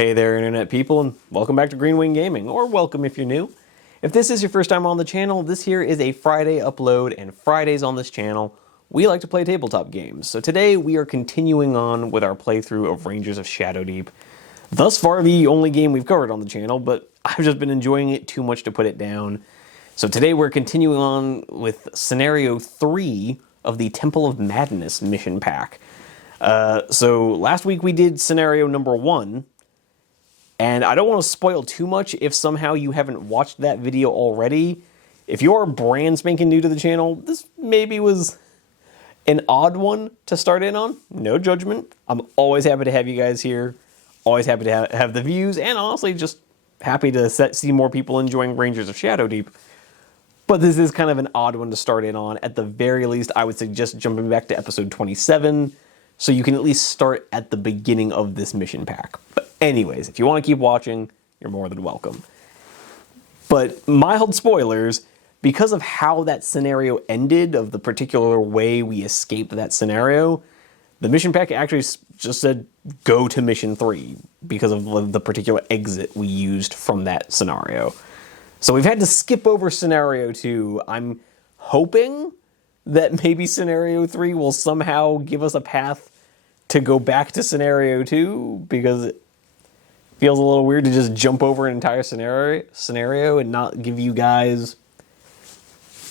Hey there, Internet people, and welcome back to Green Wing Gaming, or welcome if you're new. If this is your first time on the channel, this here is a Friday upload, and Fridays on this channel, we like to play tabletop games. So today we are continuing on with our playthrough of Rangers of Shadowdeep. Thus far, the only game we've covered on the channel, but I've just been enjoying it too much to put it down. So today we're continuing on with Scenario 3 of the Temple of Madness mission pack. So last week we did Scenario number 1, and I don't want to spoil too much if somehow you haven't watched that video already. If you're brand spanking new to the channel, this maybe was an odd one to start in on. No judgment. I'm always happy to have you guys here. Always happy to have the views, and honestly just happy to see more people enjoying Rangers of Shadowdeep. But this is kind of an odd one to start in on. At the very least, I would suggest jumping back to episode 27, so you can at least start at the beginning of this mission pack. But anyways, if you want to keep watching, you're more than welcome. But mild spoilers, because of how that scenario ended, of the particular way we escaped that scenario, the mission pack actually just said, go to mission 3, because of the particular exit we used from that scenario. So we've had to skip over scenario 2. I'm hoping that maybe scenario 3 will somehow give us a path to go back to scenario 2, because it feels a little weird to just jump over an entire scenario and not give you guys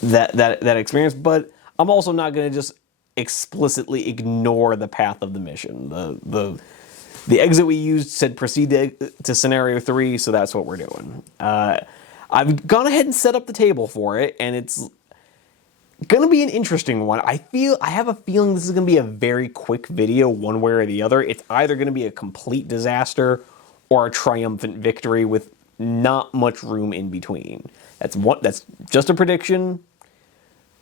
that experience. But I'm also not going to just explicitly ignore the path of the mission. The exit we used said proceed to scenario 3, so that's what we're doing. I've gone ahead and set up the table for it, and it's gonna be an interesting one. I have a feeling this is gonna be a very quick video, one way or the other. It's either gonna be a complete disaster or a triumphant victory with not much room in between. That's just a prediction.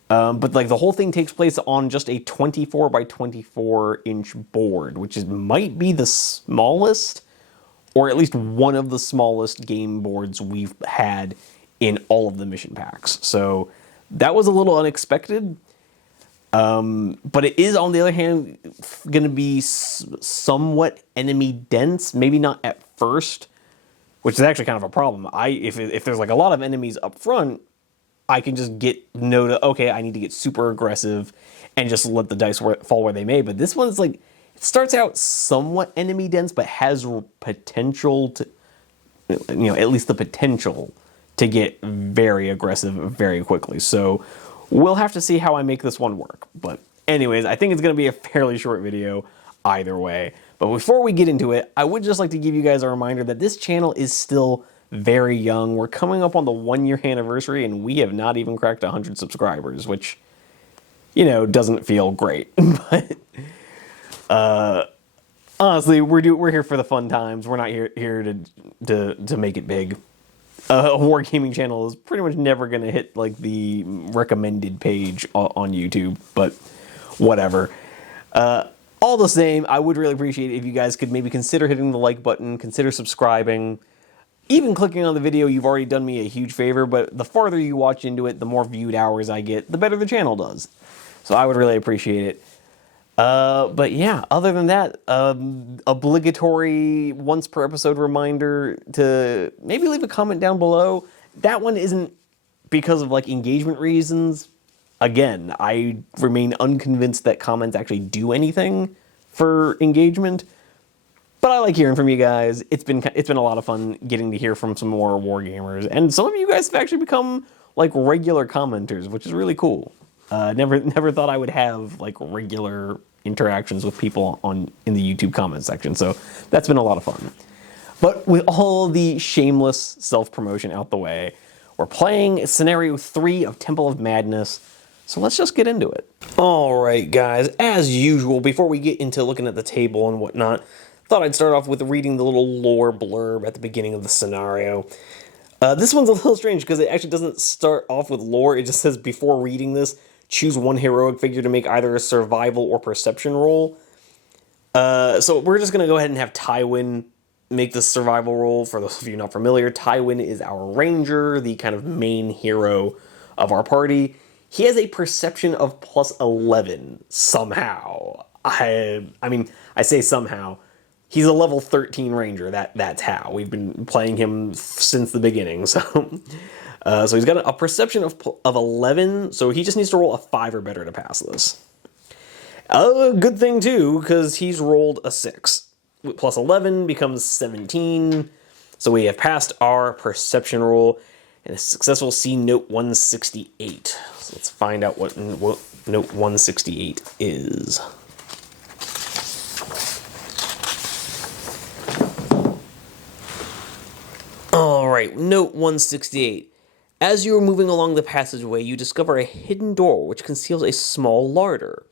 But like the whole thing takes place on just a 24 by 24 inch board, which might be the smallest, or at least one of the smallest game boards we've had in all of the mission packs. So that was a little unexpected, but it is, on the other hand, going to be somewhat enemy dense. Maybe not at first, which is actually kind of a problem. If there's like a lot of enemies up front, I can just okay, I need to get super aggressive and just let the dice fall where they may. But this one's like, it starts out somewhat enemy dense, but has potential to, at least the potential to get very aggressive very quickly. So we'll have to see how I make this one work. But anyways, I think it's going to be a fairly short video either way. But before we get into it, I would just like to give you guys a reminder that this channel is still very young. We're coming up on the 1-year anniversary, and we have not even cracked 100 subscribers, which, doesn't feel great. But honestly, we're here for the fun times. We're not here to make it big. A wargaming channel is pretty much never going to hit like the recommended page on YouTube, but whatever. All the same, I would really appreciate it if you guys could maybe consider hitting the like button, consider subscribing, even clicking on the video. You've already done me a huge favor, but the farther you watch into it, the more viewed hours I get, the better the channel does. So I would really appreciate it. But yeah, other than that, obligatory once per episode reminder to maybe leave a comment down below. That one isn't because of like engagement reasons. Again, I remain unconvinced that comments actually do anything for engagement, but I like hearing from you guys. It's been a lot of fun getting to hear from some more wargamers, and some of you guys have actually become like regular commenters, which is really cool. Never thought I would have like regular interactions with people in the YouTube comment section, so that's been a lot of fun. But with all the shameless self-promotion out the way, we're playing Scenario 3 of Temple of Madness, so let's just get into it. Alright guys, as usual, before we get into looking at the table and whatnot, thought I'd start off with reading the little lore blurb at the beginning of the scenario. This one's a little strange because it actually doesn't start off with lore. It just says, before reading this, choose one heroic figure to make either a survival or perception roll. So we're just going to go ahead and have Tywin make the survival roll. For those of you not familiar, Tywin is our ranger, the kind of main hero of our party. He has a perception of plus 11 somehow. I mean, I say somehow. He's a level 13 ranger. That's how. We've been playing him since the beginning. So so he's got a perception of 11, so he just needs to roll a 5 or better to pass this. Good thing, too, because he's rolled a 6. Plus 11 becomes 17. So we have passed our perception roll, and a successful C note 168. So let's find out what note 168 is. Alright, note 168. As you are moving along the passageway, you discover a hidden door which conceals a small larder.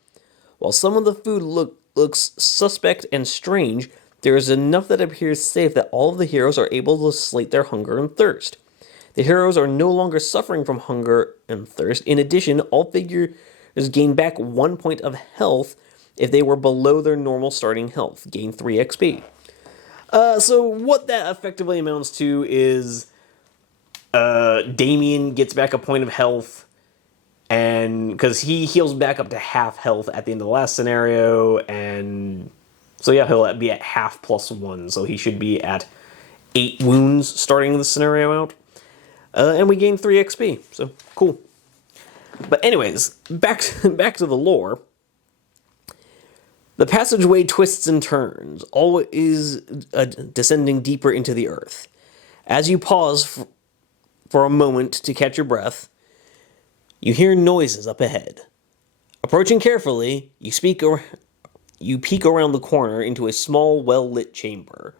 While some of the food looks suspect and strange, there is enough that appears safe that all of the heroes are able to slate their hunger and thirst. The heroes are no longer suffering from hunger and thirst. In addition, all figures gain back 1 point of health if they were below their normal starting health. Gain 3 XP. So what that effectively amounts to is Damien gets back a point of health, and because he heals back up to half health at the end of the last scenario, and so yeah, he'll be at half plus 1, so he should be at 8 wounds starting the scenario out. And we gain 3 XP, so cool. But anyways, back to the lore. The passageway twists and turns, always descending deeper into the earth. As you pause for a moment to catch your breath, you hear noises up ahead. Approaching carefully, you peek around the corner into a small, well-lit chamber.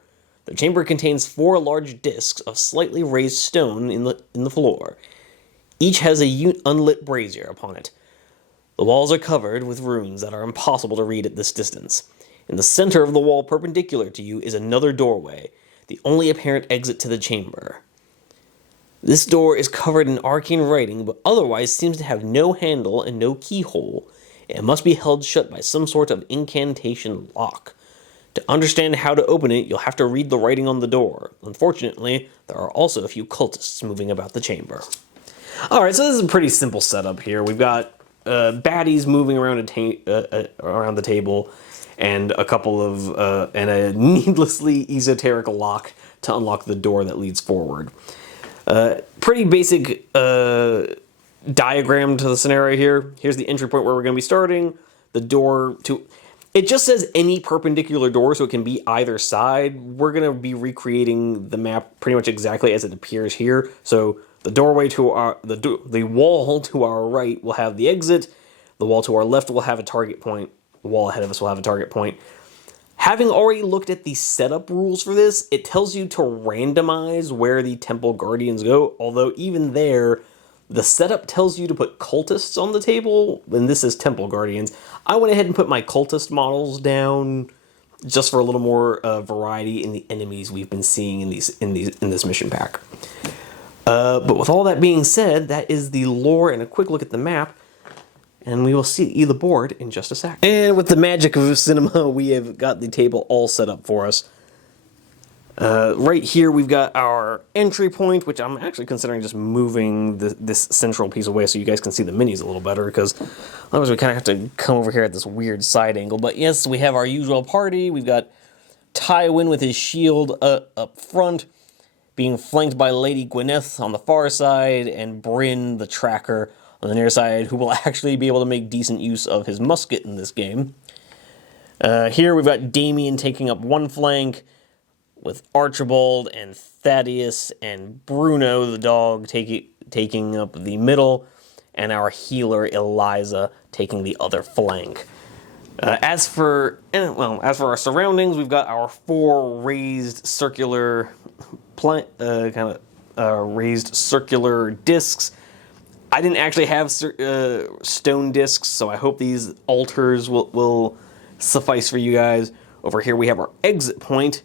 The chamber contains 4 large discs of slightly raised stone in the floor. Each has a unlit brazier upon it. The walls are covered with runes that are impossible to read at this distance. In the center of the wall, perpendicular to you, is another doorway, the only apparent exit to the chamber. This door is covered in arcane writing, but otherwise seems to have no handle and no keyhole. It must be held shut by some sort of incantation lock. To understand how to open it, you'll have to read the writing on the door. Unfortunately, there are also a few cultists moving about the chamber. Alright, so this is a pretty simple setup here. We've got baddies moving around around the table, and a couple of and a needlessly esoteric lock to unlock the door that leads forward. Pretty basic diagram to the scenario here. Here's the entry point where we're going to be starting. The door to... It just says any perpendicular door, so it can be either side. We're going to be recreating the map pretty much exactly as it appears here. So the doorway to our... The wall to our right will have the exit. The wall to our left will have a target point. The wall ahead of us will have a target point. Having already looked at the setup rules for this, it tells you to randomize where the Temple Guardians go, although even there, the setup tells you to put cultists on the table, and this is Temple Guardians. I went ahead and put my cultist models down just for a little more variety in the enemies we've been seeing in this mission pack. But with all that being said, that is the lore and a quick look at the map. And we will see the board in just a sec. And with the magic of cinema, we have got the table all set up for us. Right here, we've got our entry point, which I'm actually considering just moving this central piece away so you guys can see the minis a little better, because otherwise we kind of have to come over here at this weird side angle. But yes, we have our usual party. We've got Tywin with his shield up front, being flanked by Lady Gwyneth on the far side, and Bryn, the tracker, on the near side, who will actually be able to make decent use of his musket in this game. Here we've got Damien taking up one flank, with Archibald and Thaddeus and Bruno, the dog, taking up the middle, and our healer, Eliza, taking the other flank. As for our surroundings, we've got our 4 raised circular raised circular discs. I didn't actually have stone discs, so I hope these altars will suffice for you guys. Over here we have our exit point,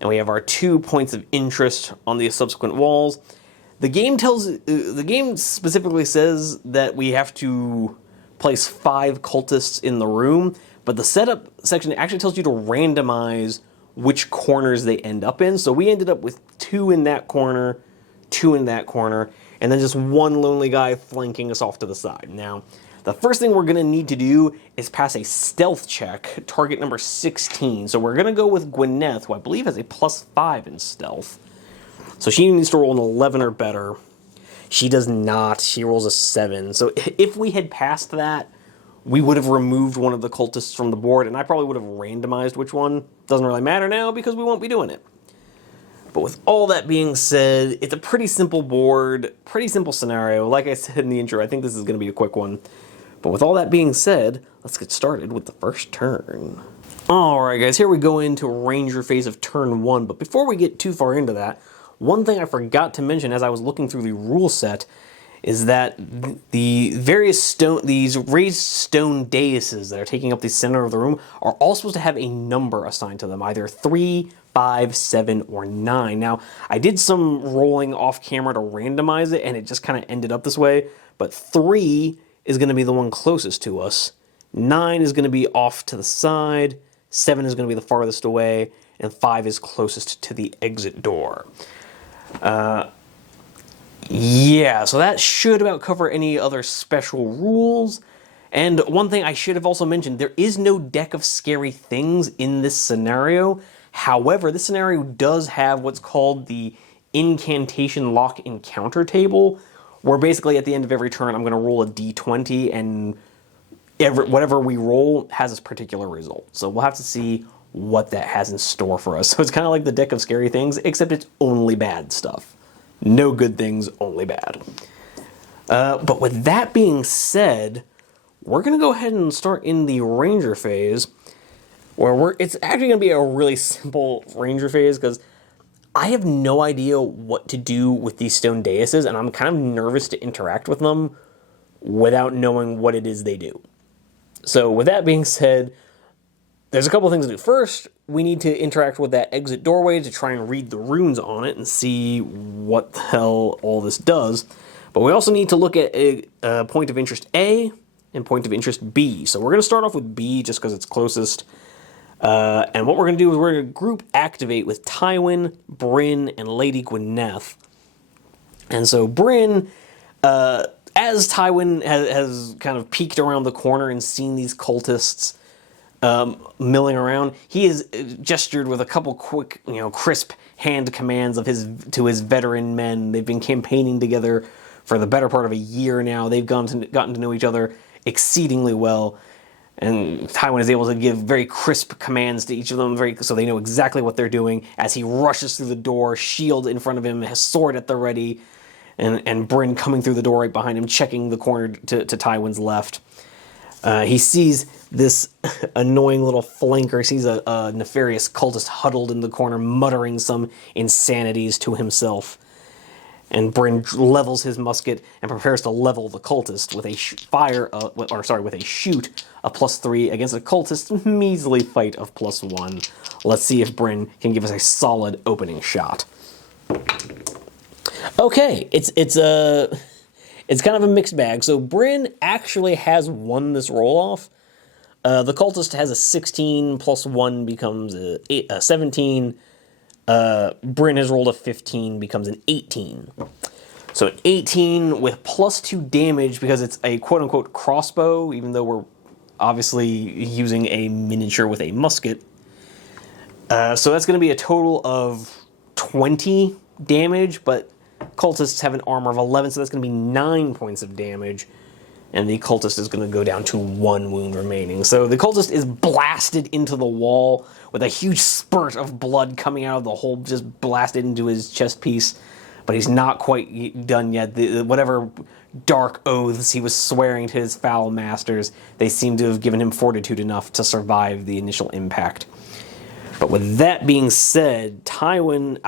and we have our 2 points of interest on the subsequent walls. The game specifically says that we have to place 5 cultists in the room, but the setup section actually tells you to randomize which corners they end up in. So we ended up with 2 in that corner, 2 in that corner, and then just one lonely guy flanking us off to the side. Now, The first thing we're going to need to do is pass a stealth check, target number 16. So we're going to go with Gwyneth, who I believe has a +5 in stealth. So she needs to roll an 11 or better. She does not. She rolls a 7. So if we had passed that, we would have removed one of the cultists from the board, and I probably would have randomized which one. Doesn't really matter now because we won't be doing it. But with all that being said, it's a pretty simple board, pretty simple scenario. Like I said in the intro, I think this is going to be a quick one. But with all that being said, let's get started with the first turn. Alright guys, here we go into Ranger phase of turn 1. But before we get too far into that, one thing I forgot to mention as I was looking through the rule set is that the various these raised stone daises that are taking up the center of the room are all supposed to have a number assigned to them, either 3, 5, 7, or 9. Now, I did some rolling off camera to randomize it, and it just kind of ended up this way, but 3 is going to be the one closest to us, 9 is going to be off to the side, 7 is going to be the farthest away, and 5 is closest to the exit door. Yeah, so that should about cover any other special rules. And one thing I should have also mentioned, there is no deck of scary things in this scenario. However, this scenario does have what's called the Incantation Lock Encounter table, where basically at the end of every turn I'm going to roll a d20, and whatever we roll has this particular result. So we'll have to see what that has in store for us. So it's kind of like the deck of scary things, except it's only bad stuff. No good things, only bad. But with that being said, we're going to go ahead and start in the Ranger phase, where it's actually going to be a really simple Ranger phase, because I have no idea what to do with these stone daises, and I'm kind of nervous to interact with them without knowing what it is they do. So with that being said, there's a couple things to do. First, we need to interact with that exit doorway to try and read the runes on it and see what the hell all this does. But we also need to look at a point of interest A and point of interest B. So we're going to start off with B just because it's closest. And what we're going to do is we're going to group activate with Tywin, Bryn, and Lady Gwyneth. And so Bryn, as Tywin has kind of peeked around the corner and seen these cultists milling around, he has gestured with a couple quick, crisp hand commands to his veteran men. They've been campaigning together for the better part of a year now. They've gotten to know each other exceedingly well, and Tywin is able to give very crisp commands to each of them, so they know exactly what they're doing. As he rushes through the door, shield in front of him, his sword at the ready, and Bryn coming through the door right behind him, checking the corner to Tywin's left. He sees this annoying little flanker, sees a nefarious cultist huddled in the corner, muttering some insanities to himself. And Bryn levels his musket and prepares to level the cultist with a shoot of +3 against a cultist measly fight of +1. Let's see if Bryn can give us a solid opening shot. Okay, it's kind of a mixed bag. So Bryn actually has won this roll-off. The cultist has a 16 plus 1 becomes a 17. Bryn has rolled a 15, becomes an 18. So an 18 with +2 damage because it's a quote-unquote crossbow, even though we're obviously using a miniature with a musket. So that's going to be a total of 20 damage, but cultists have an armor of 11, so that's going to be 9 points of damage, and the cultist is going to go down to 1 wound remaining. So the cultist is blasted into the wall with a huge spurt of blood coming out of the hole, just blasted into his chest piece, but he's not quite done yet. Whatever dark oaths he was swearing to his foul masters, they seem to have given him fortitude enough to survive the initial impact. But with that being said, Tywin,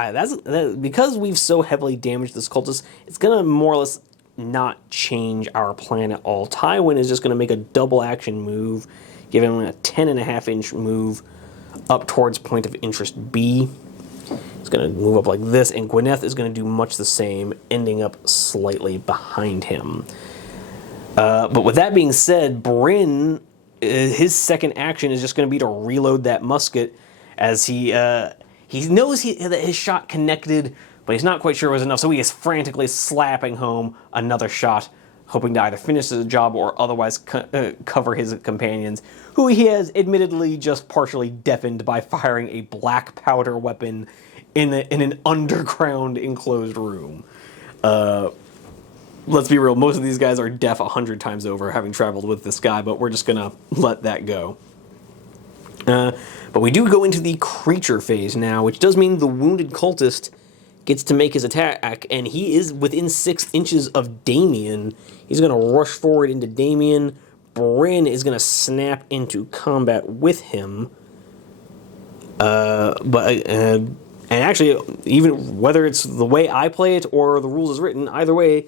because we've so heavily damaged this cultist, it's going to more or less not change our plan at all. Tywin is just going to make a double action move, giving him a 10.5-inch move up towards point of interest B. He's going to move up like this, and Gwyneth is going to do much the same, ending up slightly behind him. But with that being said, Bryn, his second action is just going to be to reload that musket, as he knows that his shot connected, but he's not quite sure it was enough, so he is frantically slapping home another shot hoping to either finish the job or otherwise cover his companions, who he has admittedly just partially deafened by firing a black powder weapon in an underground enclosed room. Let's be real, most of these guys are deaf 100 times over, having traveled with this guy, but we're just gonna let that go. But we do go into the creature phase now, which does mean the wounded cultist gets to make his attack, and he is within 6 inches of Damien. He's going to rush forward into Damien. Bryn is going to snap into combat with him. And actually, even whether it's the way I play it or the rules is written, either way,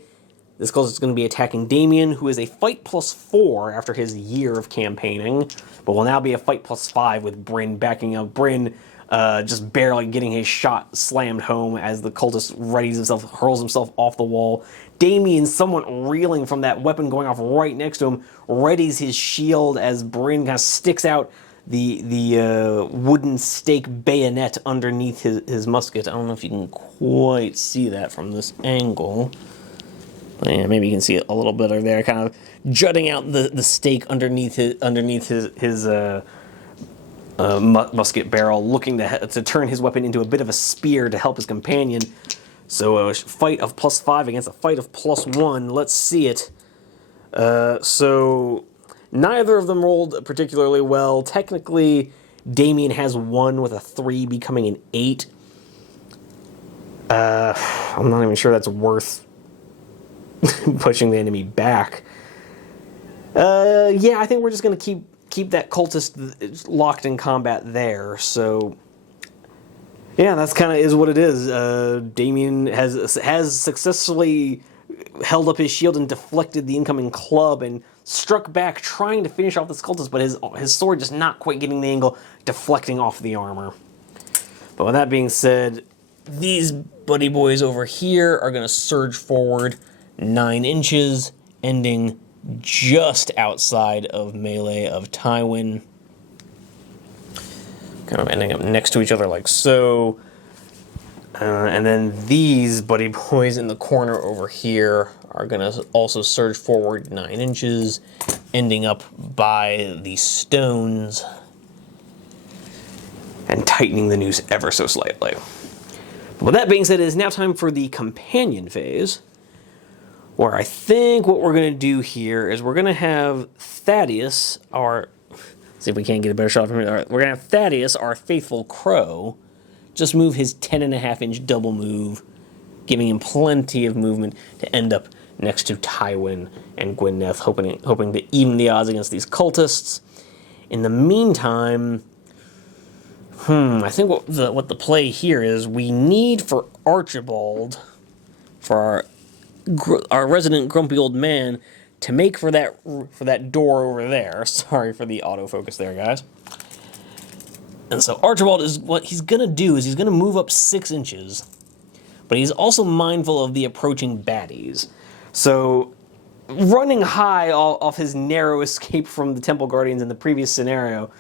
this cultist is going to be attacking Damien, who is a fight +4 after his year of campaigning, but will now be a fight +5 with Bryn backing up. Bryn just barely getting his shot slammed home as the cultist hurls himself off the wall. Damien, somewhat reeling from that weapon going off right next to him, readies his shield as Bryn kind of sticks out the wooden stake bayonet underneath his musket. I don't know if you can quite see that from this angle. Yeah, maybe you can see it a little better there, kind of jutting out the stake underneath his musket barrel, looking to turn his weapon into a bit of a spear to help his companion. So a fight of +5 against a fight of +1. Let's see it. So neither of them rolled particularly well. Technically, Damien has 1 with a 3 becoming an 8. I'm not even sure that's worth pushing the enemy back. Yeah, I think we're just going to keep that cultist locked in combat there. So yeah, that's kind of is what it is. Damien has successfully held up his shield and deflected the incoming club and struck back, trying to finish off this cultist, but his sword just not quite getting the angle, deflecting off the armor. But with that being said, these buddy boys over here are going to surge forward 9 inches, ending just outside of melee of Tywin. Kind of ending up next to each other like so. And then these buddy boys in the corner over here are going to also surge forward 9 inches, ending up by the stones and tightening the noose ever so slightly. But with that being said, it is now time for the companion phase, where I think what we're going to do here is we're going to have Thaddeus, see if we can't get a better shot from here. We're going to have Thaddeus, our faithful crow, just move his 10.5-inch double move, giving him plenty of movement to end up next to Tywin and Gwyneth, hoping to even the odds against these cultists. In the meantime, I think what the play here is, we need for Archibald, for our resident grumpy old man, to make for that door over there. Sorry for the autofocus there, guys. And so Archibald is what he's gonna do is he's gonna move up 6 inches, but he's also mindful of the approaching baddies. So running high off his narrow escape from the Temple Guardians in the previous scenario,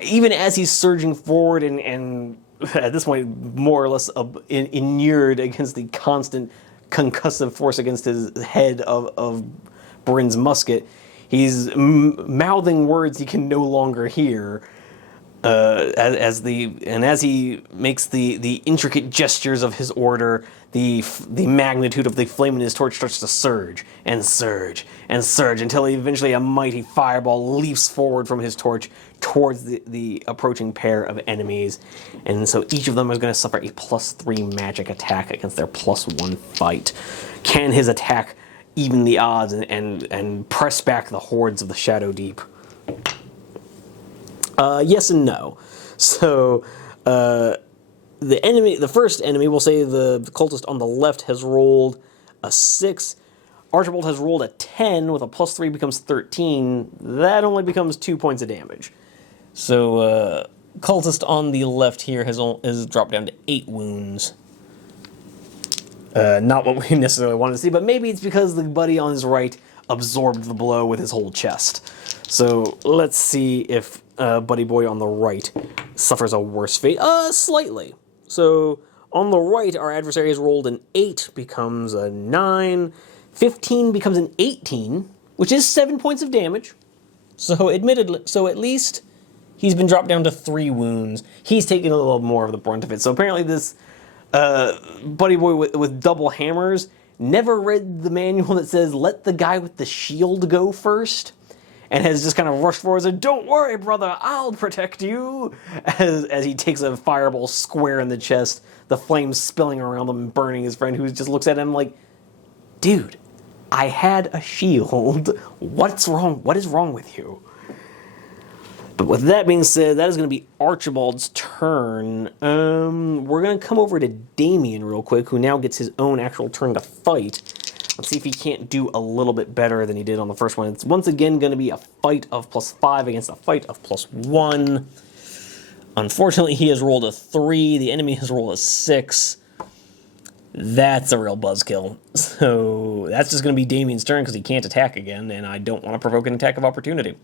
even as he's surging forward and at this point more or less inured against the constant concussive force against his head of Bryn's musket, he's mouthing words he can no longer hear, as he makes the intricate gestures of his order, the magnitude of the flame in his torch starts to surge and surge and surge until eventually a mighty fireball leaps forward from his torch towards the approaching pair of enemies. And so each of them is going to suffer a +3 magic attack against their +1 fight. Can his attack even the odds and press back the hordes of the Shadowdeep? Yes and no. So the first enemy, we'll say the cultist on the left, has rolled a 6. Archibald has rolled a 10 with a +3 becomes 13. That only becomes 2 points of damage. So cultist on the left here has dropped down to 8 wounds. Not what we necessarily wanted to see, but maybe it's because the buddy on his right absorbed the blow with his whole chest. So let's see if buddy boy on the right suffers a worse fate. Slightly. So on the right, our adversary has rolled an 8, becomes a 9. 15 becomes an 18, which is 7 points of damage. So at least he's been dropped down to 3 wounds. He's taking a little more of the brunt of it. So apparently this buddy boy with double hammers never read the manual that says, let the guy with the shield go first, and has just kind of rushed forward and said, don't worry, brother, I'll protect you, as he takes a fireball square in the chest, the flames spilling around him and burning his friend, who just looks at him like, dude, I had a shield. What's wrong? What is wrong with you? But with that being said, that is going to be Archibald's turn. We're going to come over to Damien real quick, who now gets his own actual turn to fight. Let's see if he can't do a little bit better than he did on the first one. It's once again going to be a fight of +5 against a fight of +1. Unfortunately, he has rolled a 3. The enemy has rolled a 6. That's a real buzzkill. So that's just going to be Damien's turn because he can't attack again, and I don't want to provoke an attack of opportunity.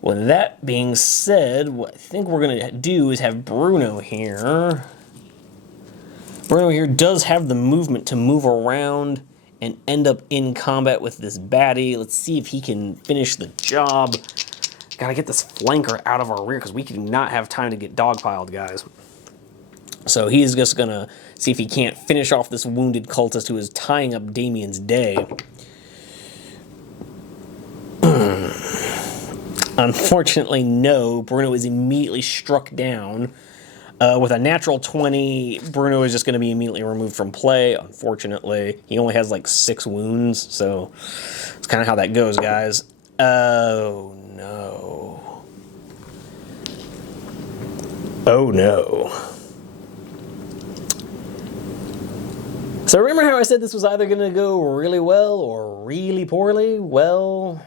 With that being said, what I think we're going to do is have Bruno here. Bruno here does have the movement to move around and end up in combat with this baddie. Let's see if he can finish the job. Gotta get this flanker out of our rear because we do not have time to get dogpiled, guys. So he's just going to see if he can't finish off this wounded cultist who is tying up Damien's day. Unfortunately, no. Bruno is immediately struck down. With a natural 20, Bruno is just going to be immediately removed from play, unfortunately. He only has like 6 wounds, so that's kind of how that goes, guys. Oh, no. Oh, no. So remember how I said this was either going to go really well or really poorly? Well,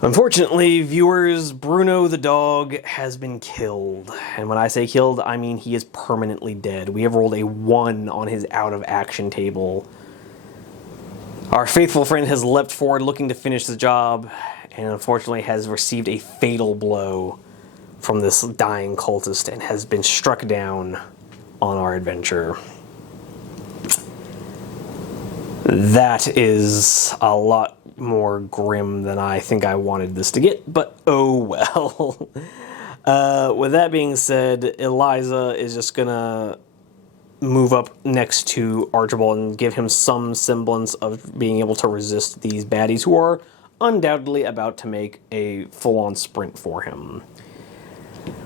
unfortunately, viewers, Bruno the dog has been killed. And when I say killed, I mean he is permanently dead. We have rolled a 1 on his out of action table. Our faithful friend has leapt forward looking to finish the job, and unfortunately has received a fatal blow from this dying cultist and has been struck down on our adventure. That is a lot more grim than I think I wanted this to get, but oh well. With that being said, Eliza is just gonna move up next to Archibald and give him some semblance of being able to resist these baddies who are undoubtedly about to make a full-on sprint for him.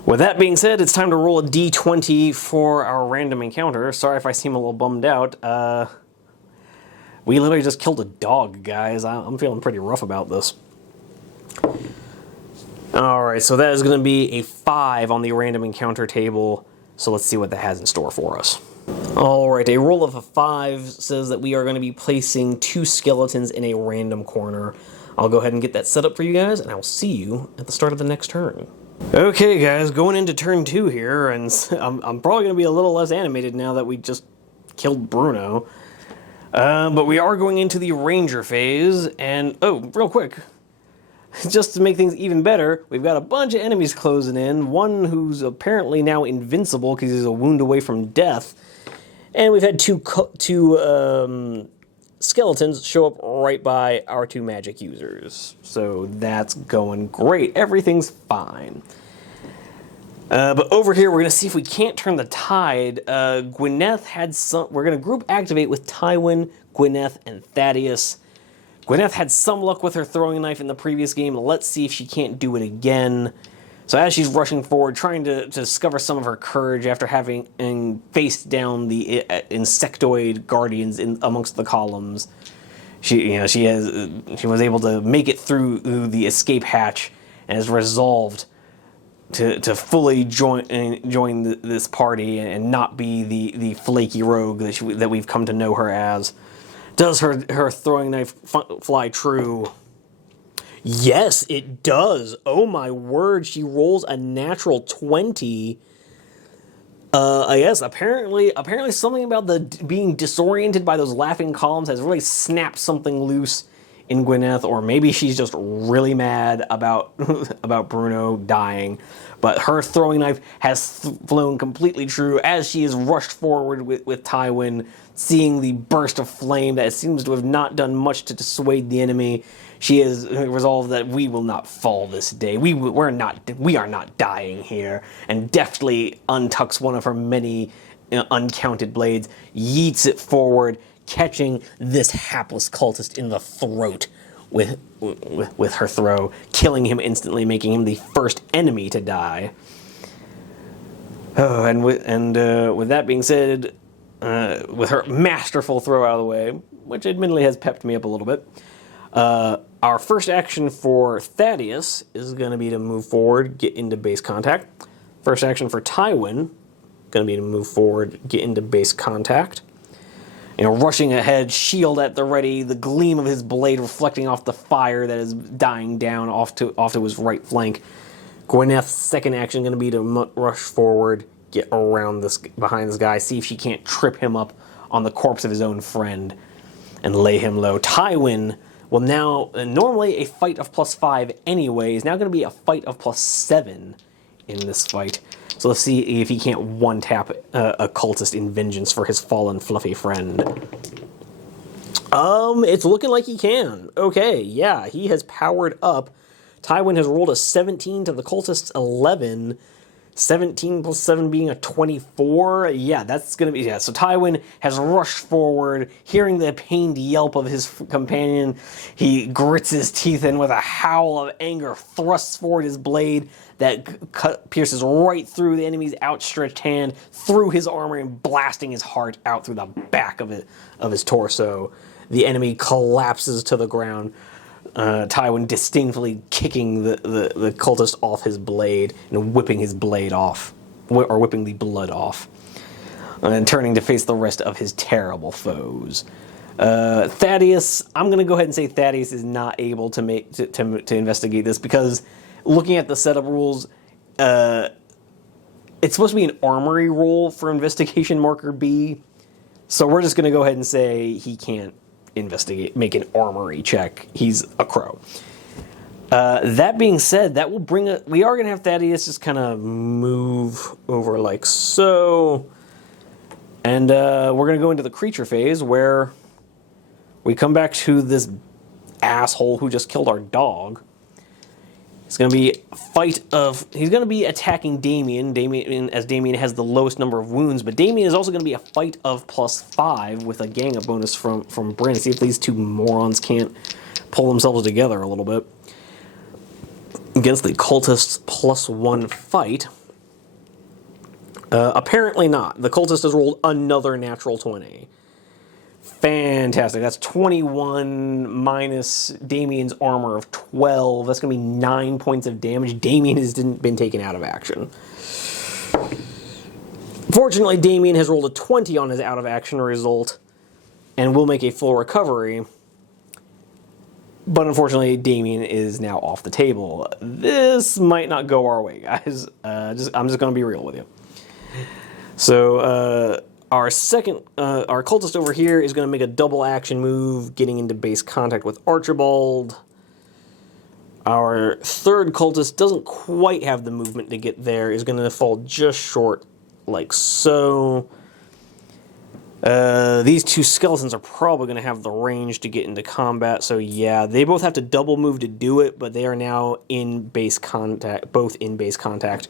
With that being said, it's time to roll a d20 for our random encounter. Sorry if I seem a little bummed out. We literally just killed a dog, guys. I'm feeling pretty rough about this. Alright, so that is going to be a 5 on the random encounter table. So let's see what that has in store for us. Alright, a roll of a 5 says that we are going to be placing 2 skeletons in a random corner. I'll go ahead and get that set up for you guys, and I will see you at the start of the next turn. Okay, guys, going into turn 2 here, and I'm probably going to be a little less animated now that we just killed Bruno. But we are going into the ranger phase, and oh, real quick, just to make things even better, we've got a bunch of enemies closing in, one who's apparently now invincible because he's a wound away from death, and we've had two skeletons show up right by our 2 magic users. So that's going great. Everything's fine. But over here, we're going to see if we can't turn the tide. Gwyneth had some... We're going to group activate with Tywin, Gwyneth, and Thaddeus. Gwyneth had some luck with her throwing knife in the previous game. Let's see if she can't do it again. So as she's rushing forward, trying to discover some of her courage after having faced down the insectoid guardians amongst the columns, she was able to make it through the escape hatch and has resolved to fully join this party and not be the flaky rogue that we've come to know her as. Does her throwing knife fly true? Yes, it does. Oh my word, she rolls a natural 20. Yes, apparently something about being disoriented by those laughing columns has really snapped something loose in Gwyneth, or maybe she's just really mad about about Bruno dying. But her throwing knife has flown completely true as she is rushed forward with Tywin, seeing the burst of flame that seems to have not done much to dissuade the enemy. She has resolved that we will not fall this day. We are not dying here, and deftly untucks one of her many uncounted blades, yeets it forward, catching this hapless cultist in the throat with her throw, killing him instantly, making him the first enemy to die. Oh, and with that being said, with her masterful throw out of the way, which admittedly has pepped me up a little bit, our first action for Thaddeus is going to be to move forward, get into base contact. First action for Tywin, going to be to move forward, get into base contact. You know, rushing ahead, shield at the ready, the gleam of his blade reflecting off the fire that is dying down off to his right flank. Gwyneth's second action going to be to rush forward, get around behind this guy, see if she can't trip him up on the corpse of his own friend, and lay him low. Tywin will now, normally a fight of +5 anyway, is now going to be a fight of +7 in this fight. So let's see if he can't one-tap a cultist in vengeance for his fallen fluffy friend. It's looking like he can. Okay, yeah, he has powered up. Tywin has rolled a 17 to the cultist's 11. 17 plus 7 being a 24. Yeah, that's going to be... Yeah, so Tywin has rushed forward, hearing the pained yelp of his companion. He grits his teeth and with a howl of anger thrusts forward his blade that pierces right through the enemy's outstretched hand, through his armor, and blasting his heart out through the back of his torso. The enemy collapses to the ground. Tywin distinctly kicking the cultist off his blade and whipping his blade off, or whipping the blood off, and turning to face the rest of his terrible foes. Thaddeus, I'm going to go ahead and say Thaddeus is not able to investigate this, because looking at the setup rules, it's supposed to be an armory roll for investigation marker B, so we're just going to go ahead and say he can't make an armory check. He's a crow. That being said, that will bring we are going to have Thaddeus just kind of move over like so, and we're going to go into the creature phase, where we come back to this asshole who just killed our dog. It's going to be a fight of... He's going to be attacking Damien, as Damien has the lowest number of wounds, but Damien is also going to be a fight of +5 with a gang up bonus from Bryn. See if these two morons can't pull themselves together a little bit. Against the cultist's +1 fight. Apparently not. The cultist has rolled another natural 20. Fantastic. That's 21 minus Damien's armor of 12. That's going to be 9 points of damage. Damien has been taken out of action. Fortunately, Damien has rolled a 20 on his out of action result and will make a full recovery. But unfortunately, Damien is now off the table. This might not go our way, guys. I'm just going to be real with you. So, our cultist over here is going to make a double action move, getting into base contact with Archibald. Our third cultist doesn't quite have the movement to get there, is going to fall just short, like so. These two skeletons are probably going to have the range to get into combat, so yeah, they both have to double move to do it, but they are now in base contact, both in base contact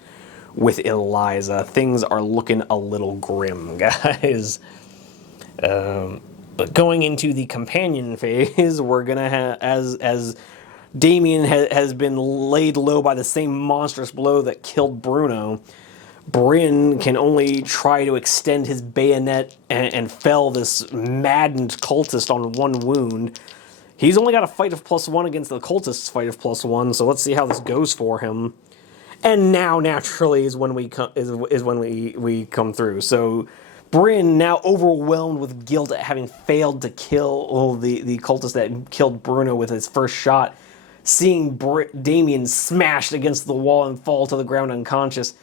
with Eliza. Things are looking a little grim, guys. But going into the companion phase, we're gonna have, as Damien has been laid low by the same monstrous blow that killed Bruno, Bryn can only try to extend his bayonet and fell this maddened cultist on 1 wound. He's only got a fight of +1 against the cultist's fight of +1, so let's see how this goes for him. And now, naturally, is when we come through. So, Bryn, now overwhelmed with guilt at having failed to kill the cultist that killed Bruno with his first shot, seeing Damien smashed against the wall and fall to the ground unconscious,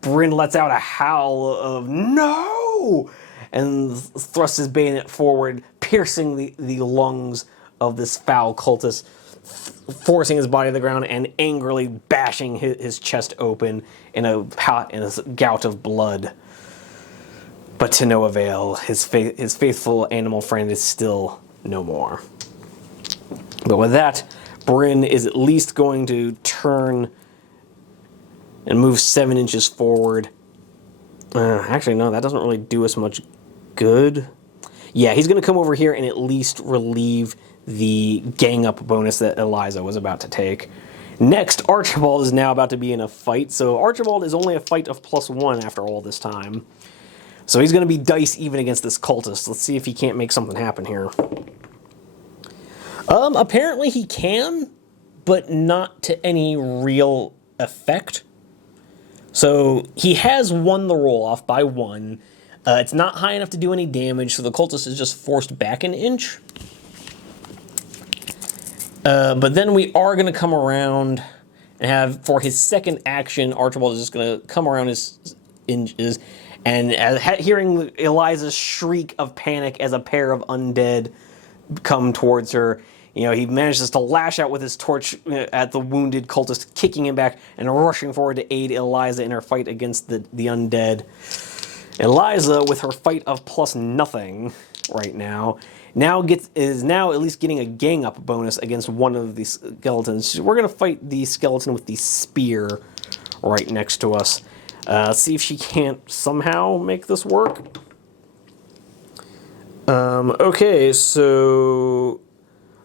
Bryn lets out a howl of "No!" and thrusts his bayonet forward, piercing the lungs of this foul cultist, forcing his body to the ground and angrily bashing his chest open in a gout of blood. But to no avail, his faithful animal friend is still no more. But with that, Bryn is at least going to turn and move 7 inches forward. Actually, no, that doesn't really do us much good. Yeah, he's going to come over here and at least relieve the gang up bonus that Eliza was about to take. Next, Archibald is now about to be in a fight. So Archibald is only a fight of +1 after all this time. So he's going to be dice even against this cultist. Let's see if he can't make something happen here. Apparently he can, but not to any real effect. So he has won the roll off by 1. It's not high enough to do any damage, so the cultist is just forced back an inch. But then we are going to come around and have, for his second action, Archibald is just going to come around his inches, and hearing Eliza's shriek of panic as a pair of undead come towards her, he manages to lash out with his torch at the wounded cultist, kicking him back and rushing forward to aid Eliza in her fight against the undead. Eliza, with her fight of +0 right now, is now at least getting a gang up bonus against one of these skeletons. We're going to fight the skeleton with the spear right next to us. Let's see if she can't somehow make this work. Okay, so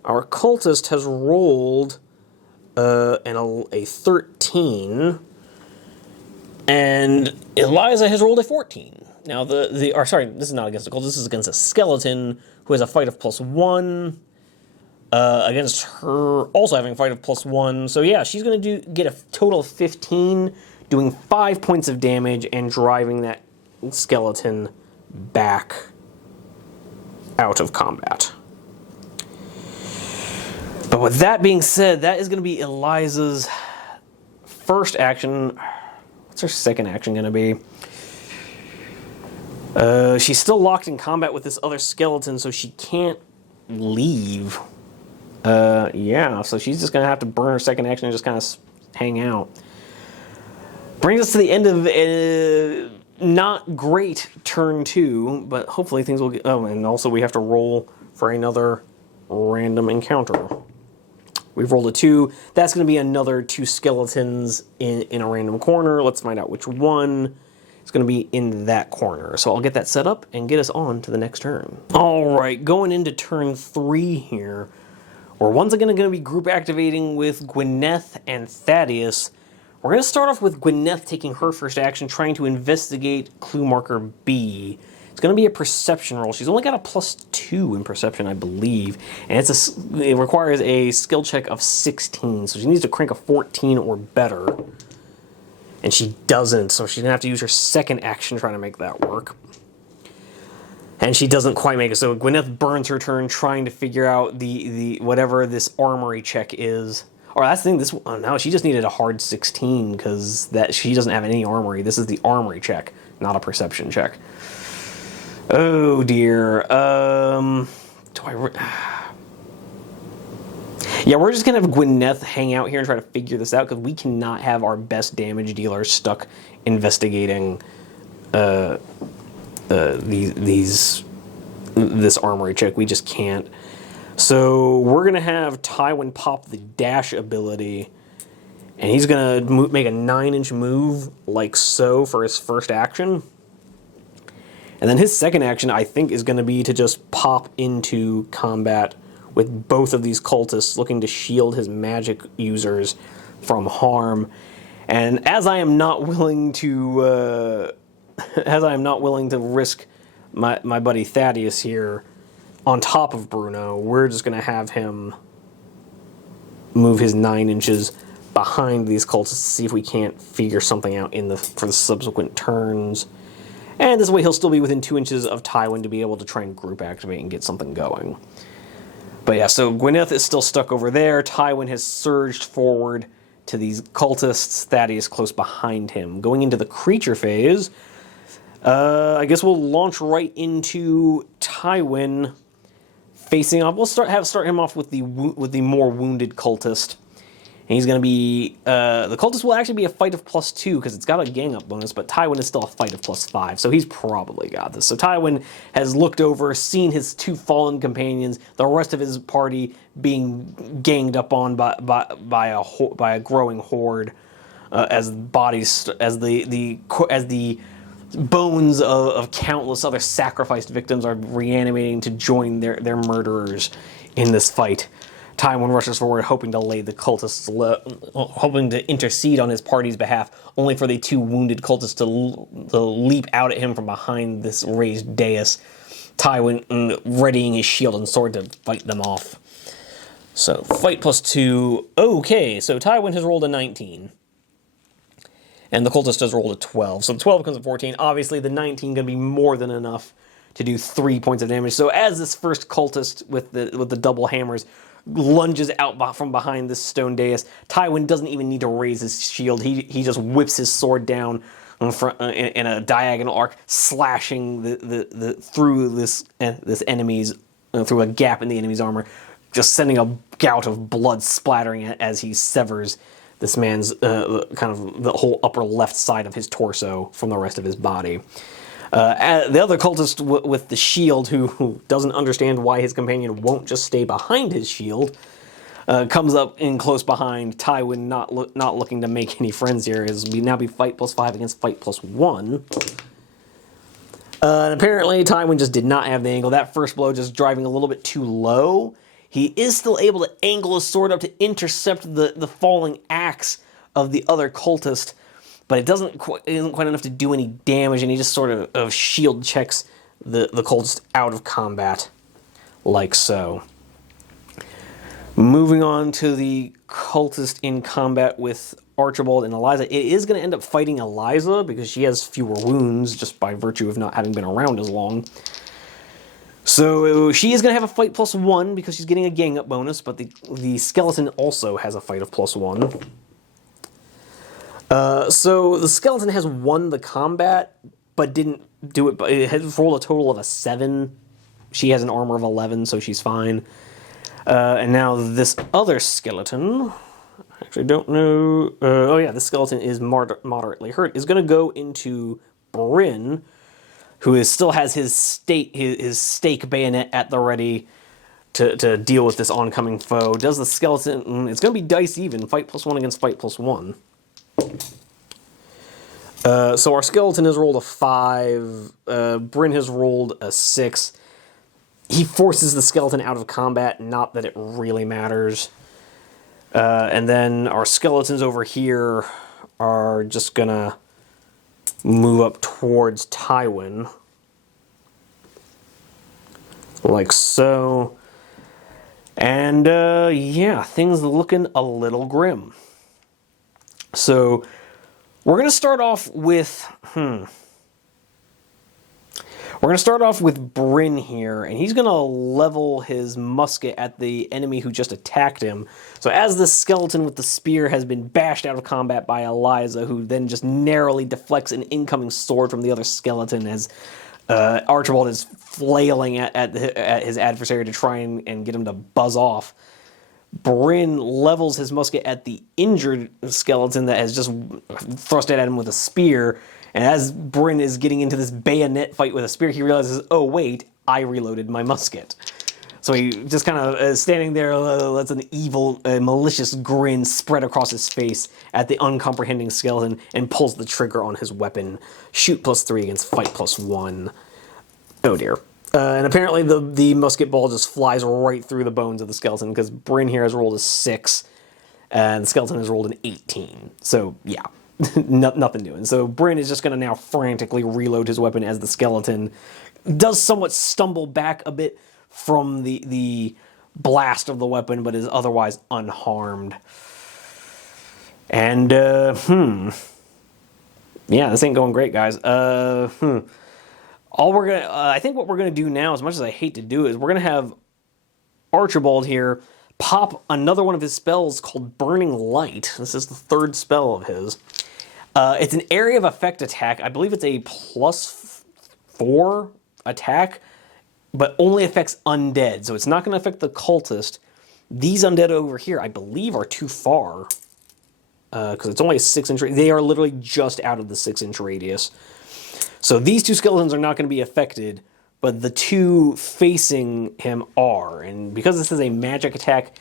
our cultist has rolled a 13, and Eliza has rolled a 14. Now, sorry, this is not against a cultist, this is against a skeleton who has a fight of +1, against her also having a fight of +1. So yeah, she's going to get a total of 15, doing 5 points of damage and driving that skeleton back out of combat. But with that being said, that is going to be Eliza's first action. What's her second action going to be? She's still locked in combat with this other skeleton, so she can't leave. Yeah, so she's just going to have to burn her second action and just kind of hang out. Brings us to the end of not great turn 2, but hopefully things will get... Oh, and also we have to roll for another random encounter. We've rolled a 2. That's going to be another 2 skeletons in a random corner. Let's find out which one is going to be in that corner. So I'll get that set up and get us on to the next turn. All right, going into turn 3 here. We're once again going to be group activating with Gwyneth and Thaddeus. We're going to start off with Gwyneth taking her first action, trying to investigate clue marker B. It's going to be a perception roll. She's only got a +2 in perception, I believe, and it requires a skill check of 16, so she needs to crank a 14 or better, and she doesn't, so she's going to have to use her second action trying to make that work. And she doesn't quite make it, so Gwyneth burns her turn trying to figure out the whatever this armory check is. Or that's the thing, no, she just needed a hard 16 because she doesn't have any armory. This is the armory check, not a perception check. Oh dear. Yeah, we're just gonna have Gwyneth hang out here and try to figure this out because we cannot have our best damage dealer stuck investigating this armory check. We just can't. So we're going to have Tywin pop the dash ability, and he's going to make a 9-inch move like so for his first action. And then his second action, I think, is going to be to just pop into combat with both of these cultists, looking to shield his magic users from harm. And as I am not willing to risk my buddy Thaddeus here on top of Bruno, we're just going to have him move his 9 inches behind these cultists to see if we can't figure something out for the subsequent turns. And this way he'll still be within 2 inches of Tywin to be able to try and group activate and get something going. But yeah, so Gwyneth is still stuck over there. Tywin has surged forward to these cultists. Thaddeus close behind him. Going into the creature phase, I guess we'll launch right into Tywin facing off. We'll start him off with the more wounded cultist. And he's going to be... the cultist will actually be a fight of +2 because it's got a gang up bonus, but Tywin is still a fight of +5, so he's probably got this. So Tywin has looked over, seen his 2 fallen companions, the rest of his party being ganged up on by a growing horde, as the bones of countless other sacrificed victims are reanimating to join their murderers in this fight. Tywin rushes forward, hoping to lay the cultists hoping to intercede on his party's behalf, only for the 2 wounded cultists to leap out at him from behind this raised dais. Tywin readying his shield and sword to fight them off. So, fight +2. Okay, so Tywin has rolled a 19. And the cultist has rolled a 12. So the 12 becomes a 14. Obviously, the 19 going to be more than enough to do 3 points of damage. So as this first cultist with the double hammers lunges out from behind this stone dais, Tywin doesn't even need to raise his shield. He just whips his sword down in a diagonal arc, slashing through this enemy's through a gap in the enemy's armor, just sending a gout of blood splattering as he severs this man's kind of the whole upper left side of his torso from the rest of his body. The other cultist with the shield, who doesn't understand why his companion won't just stay behind his shield, comes up in close behind. Tywin, not looking to make any friends here, as we now be fight +5 against fight +1. And apparently Tywin just did not have the angle. That first blow just driving a little bit too low. He is still able to angle his sword up to intercept the falling axe of the other cultist, but it isn't quite enough to do any damage, and he just sort of shield checks the cultist out of combat, like so. Moving on to the cultist in combat with Archibald and Eliza. It is going to end up fighting Eliza because she has fewer wounds just by virtue of not having been around as long. So she is going to have a fight +1 because she's getting a gang up bonus, but the skeleton also has a fight of +1. So the skeleton has won the combat, but didn't do it. But it has rolled a total of a 7. She has an armor of 11, so she's fine. And now this other skeleton, I actually don't know. Oh yeah, this skeleton is moderately hurt. Is going to go into Bryn, who still has his stake bayonet at the ready to deal with this oncoming foe. Does the skeleton... It's going to be dice even. Fight +1 against fight +1. So our skeleton has rolled a 5. Bryn has rolled a 6. He forces the skeleton out of combat, not that it really matters. And then our skeletons over here are just going to move up towards Tywin, like so. And yeah, things looking a little grim. So we're going to start off with Bryn here, and he's going to level his musket at the enemy who just attacked him. So as this skeleton with the spear has been bashed out of combat by Eliza, who then just narrowly deflects an incoming sword from the other skeleton as Archibald is flailing at his adversary to try and get him to buzz off. Bryn levels his musket at the injured skeleton that has just thrust it at him with a spear. And as Bryn is getting into this bayonet fight with a spear, he realizes, oh wait, I reloaded my musket. So he just kind of standing there, lets an evil, malicious grin spread across his face at the uncomprehending skeleton and pulls the trigger on his weapon. Shoot +3 against fight +1. Oh dear. And apparently the musket ball just flies right through the bones of the skeleton because Bryn here has rolled a 6 and the skeleton has rolled an 18. So yeah. Nothing doing. So Bryn is just going to now frantically reload his weapon as the skeleton does somewhat stumble back a bit from the blast of the weapon, but is otherwise unharmed. And, yeah, this ain't going great, guys. I think what we're gonna do now, as much as I hate to do it, is we're gonna have Archibald here pop another one of his spells called Burning Light. This is the 3rd spell of his. It's an area of effect attack. I believe it's a +4 attack but only affects undead. So it's not going to affect the cultist. These undead over here, I believe, are too far. Because it's only a 6-inch radius. They are literally just out of the 6-inch radius. So these two skeletons are not going to be affected, but the two facing him are. And because this is a magic attack,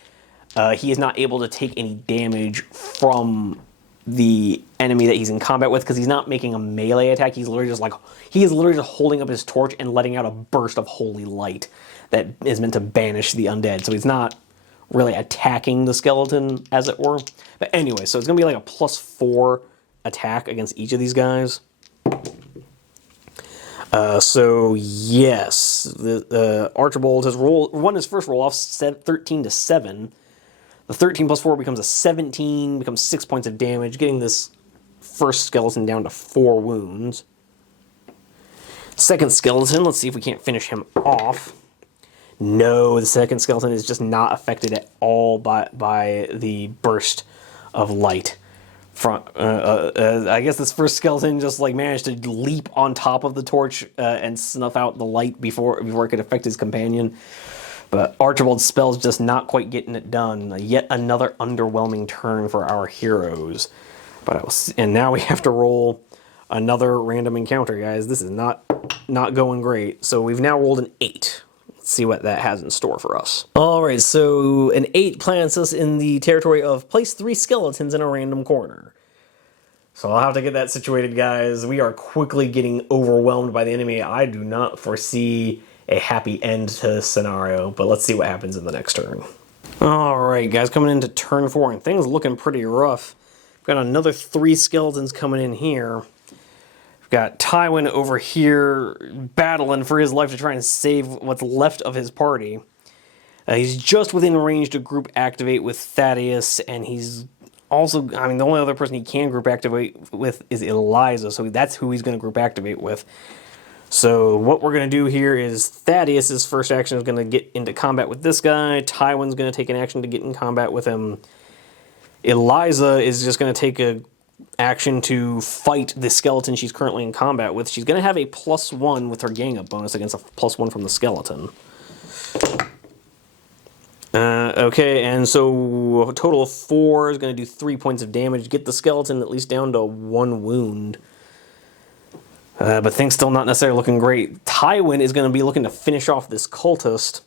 he is not able to take any damage from the enemy that he's in combat with, because he's not making a melee attack. He's literally just he is literally just holding up his torch and letting out a burst of holy light that is meant to banish the undead. So he's not really attacking the skeleton, as it were. But anyway, so it's going to be like a +4 attack against each of these guys. So yes, the Archibald has won his first roll off 13 to 7. The 13 + 4 becomes a 17, becomes 6 points of damage, getting this first skeleton down to 4 wounds. Second skeleton, let's see if we can't finish him off. No, the second skeleton is just not affected at all by the burst of light. I guess this first skeleton just managed to leap on top of the torch and snuff out the light before it could affect his companion. But Archibald's spell's just not quite getting it done. Yet another underwhelming turn for our heroes. And now we have to roll another random encounter, guys. This is not going great. So we've now rolled an 8. Let's see what that has in store for us. All right, so an 8 plants us in the territory of place 3 skeletons in a random corner. So I'll have to get that situated, guys. We are quickly getting overwhelmed by the enemy. I do not foresee a happy end to this scenario, but let's see what happens in the next turn. All right, guys, coming into turn 4, and things looking pretty rough. We've got another 3 skeletons coming in here. We've got Tywin over here battling for his life to try and save what's left of his party. He's just within range to group activate with Thaddeus, and he's also, the only other person he can group activate with is Eliza, so that's who he's going to group activate with. So what we're going to do here is Thaddeus' first action is going to get into combat with this guy. Tywin's going to take an action to get in combat with him. Eliza is just going to take a action to fight the skeleton she's currently in combat with. She's going to have a +1 with her gang up bonus against a +1 from the skeleton. Okay, and so a total of 4 is going to do 3 points of damage. Get the skeleton at least down to 1 wound. But things still not necessarily looking great. Tywin is going to be looking to finish off this cultist.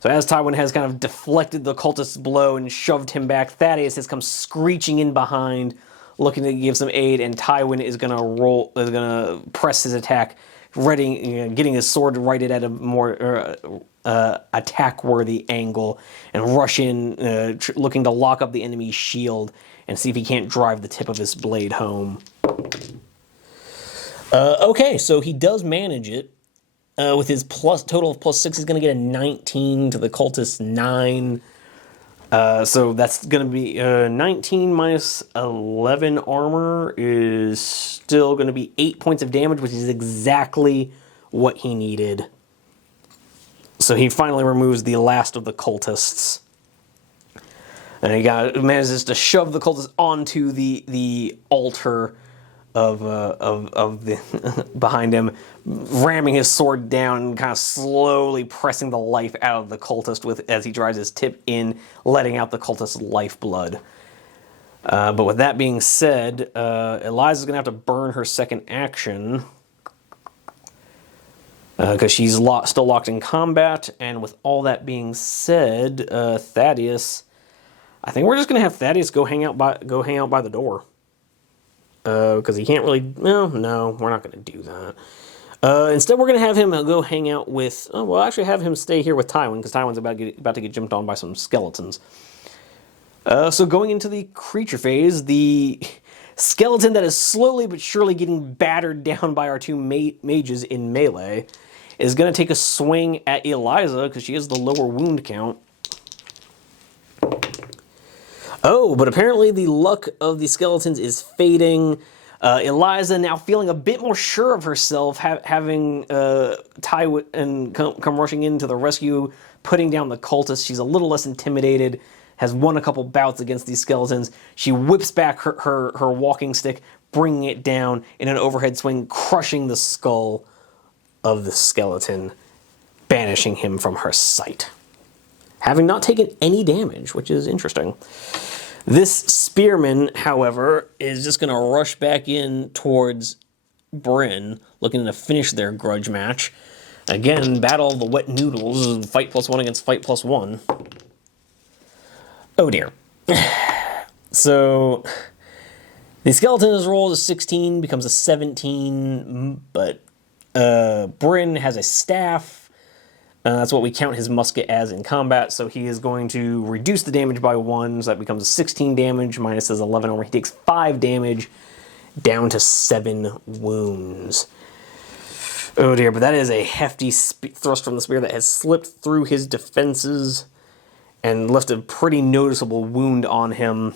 So as Tywin has kind of deflected the cultist's blow and shoved him back, Thaddeus has come screeching in behind, looking to give some aid, and Tywin is going to press his attack, getting his sword righted at a more attack-worthy angle, and rush in, looking to lock up the enemy's shield and see if he can't drive the tip of his blade home. Okay, so he does manage it. With his total of +6, he's going to get a 19 to the cultist's 9. So that's going to be 19 minus 11 armor is still going to be 8 points of damage, which is exactly what he needed. So he finally removes the last of the cultists. And he manages to shove the cultist onto the altar of the behind him, ramming his sword down and kind of slowly pressing the life out of the cultist as he drives his tip in, letting out the cultist's lifeblood. But with that being said, Eliza's going to have to burn her second action because she's still locked in combat. And with all that being said, Thaddeus, I think we're just going to have Thaddeus go hang out by the door. Because he can't really... No, we're not going to do that. Instead, we're going to have him go hang out with... Oh, we'll actually have him stay here with Tywin, because Tywin's about to get jumped on by some skeletons. So going into the creature phase, the skeleton that is slowly but surely getting battered down by our two mages in melee is going to take a swing at Eliza, because she has the lower wound count. Oh, but apparently the luck of the skeletons is fading. Eliza, now feeling a bit more sure of herself, having Tywin come rushing into the rescue, putting down the cultists. She's a little less intimidated, has won a couple bouts against these skeletons. She whips back her walking stick, bringing it down in an overhead swing, crushing the skull of the skeleton. banishing him from her sight. Having not taken any damage, which is interesting. This spearman, however, is just going to rush back in towards Bryn, looking to finish their grudge match. Again, battle of the wet noodles, fight +1 against fight +1. Oh dear. So, the skeleton is rolled a 16, becomes a 17, but Bryn has a staff. That's what we count his musket as in combat, so he is going to reduce the damage by 1, so that becomes a 16 damage, minus his 11 armor. He takes 5 damage, down to 7 wounds. Oh dear, but that is a hefty thrust from the spear that has slipped through his defenses and left a pretty noticeable wound on him.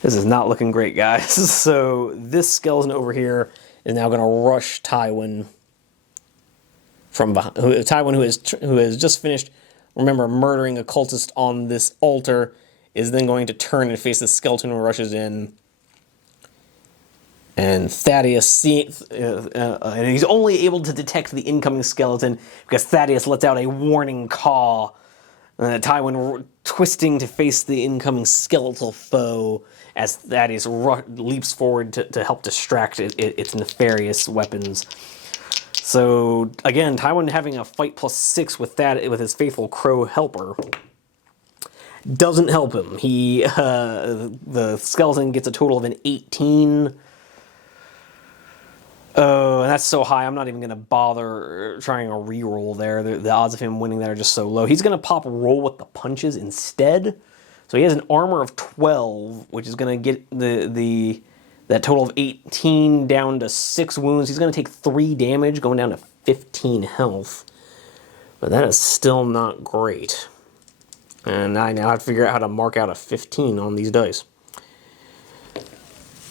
This is not looking great, guys. So this skeleton over here is now going to rush Tywin from behind. Tywin, who has just finished, remember, murdering a cultist on this altar, is then going to turn and face the skeleton who rushes in. And Thaddeus, and he's only able to detect the incoming skeleton because Thaddeus lets out a warning caw. Tywin twisting to face the incoming skeletal foe as Thaddeus leaps forward to help distract its nefarious weapons. So again, Tywin having a fight +6 with his faithful crow helper doesn't help him. The skeleton gets a total of an 18. Oh, and that's so high, I'm not even going to bother trying a reroll there. The odds of him winning that are just so low. He's going to pop roll with the punches instead. So he has an armor of 12, which is going to get that total of 18 down to 6 wounds. He's going to take 3 damage, going down to 15 health. But that is still not great. And I now have to figure out how to mark out a 15 on these dice.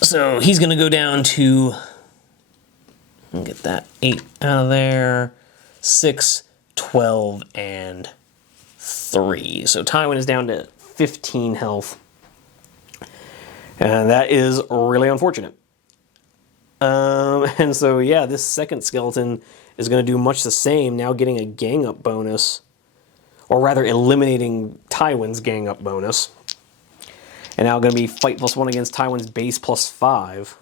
So he's going to go down to... get that 8 out of there. 6, 12, and 3. So Tywin is down to 15 health. And that is really unfortunate. And so, yeah, this second skeleton is going to do much the same, now getting a gang-up bonus. Or rather, eliminating Tywin's gang-up bonus. And now going to be fight +1 against Tywin's base +5.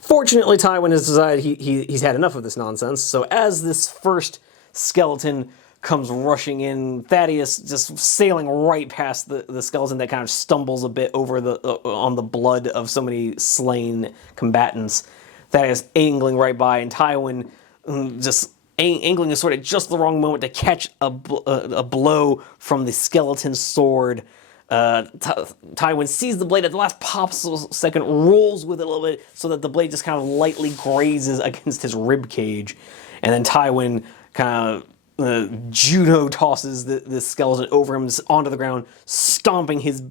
Fortunately, Tywin has decided he's had enough of this nonsense, so as this first skeleton comes rushing in, Thaddeus just sailing right past the skeleton that kind of stumbles a bit over on the blood of so many slain combatants. Thaddeus angling right by, and Tywin just angling his sword at just the wrong moment to catch a blow from the skeleton's sword. Tywin sees the blade at the last second, rolls with it a little bit so that the blade just kind of lightly grazes against his rib cage, and then Tywin kind of judo tosses the skeleton over him onto the ground, stomping his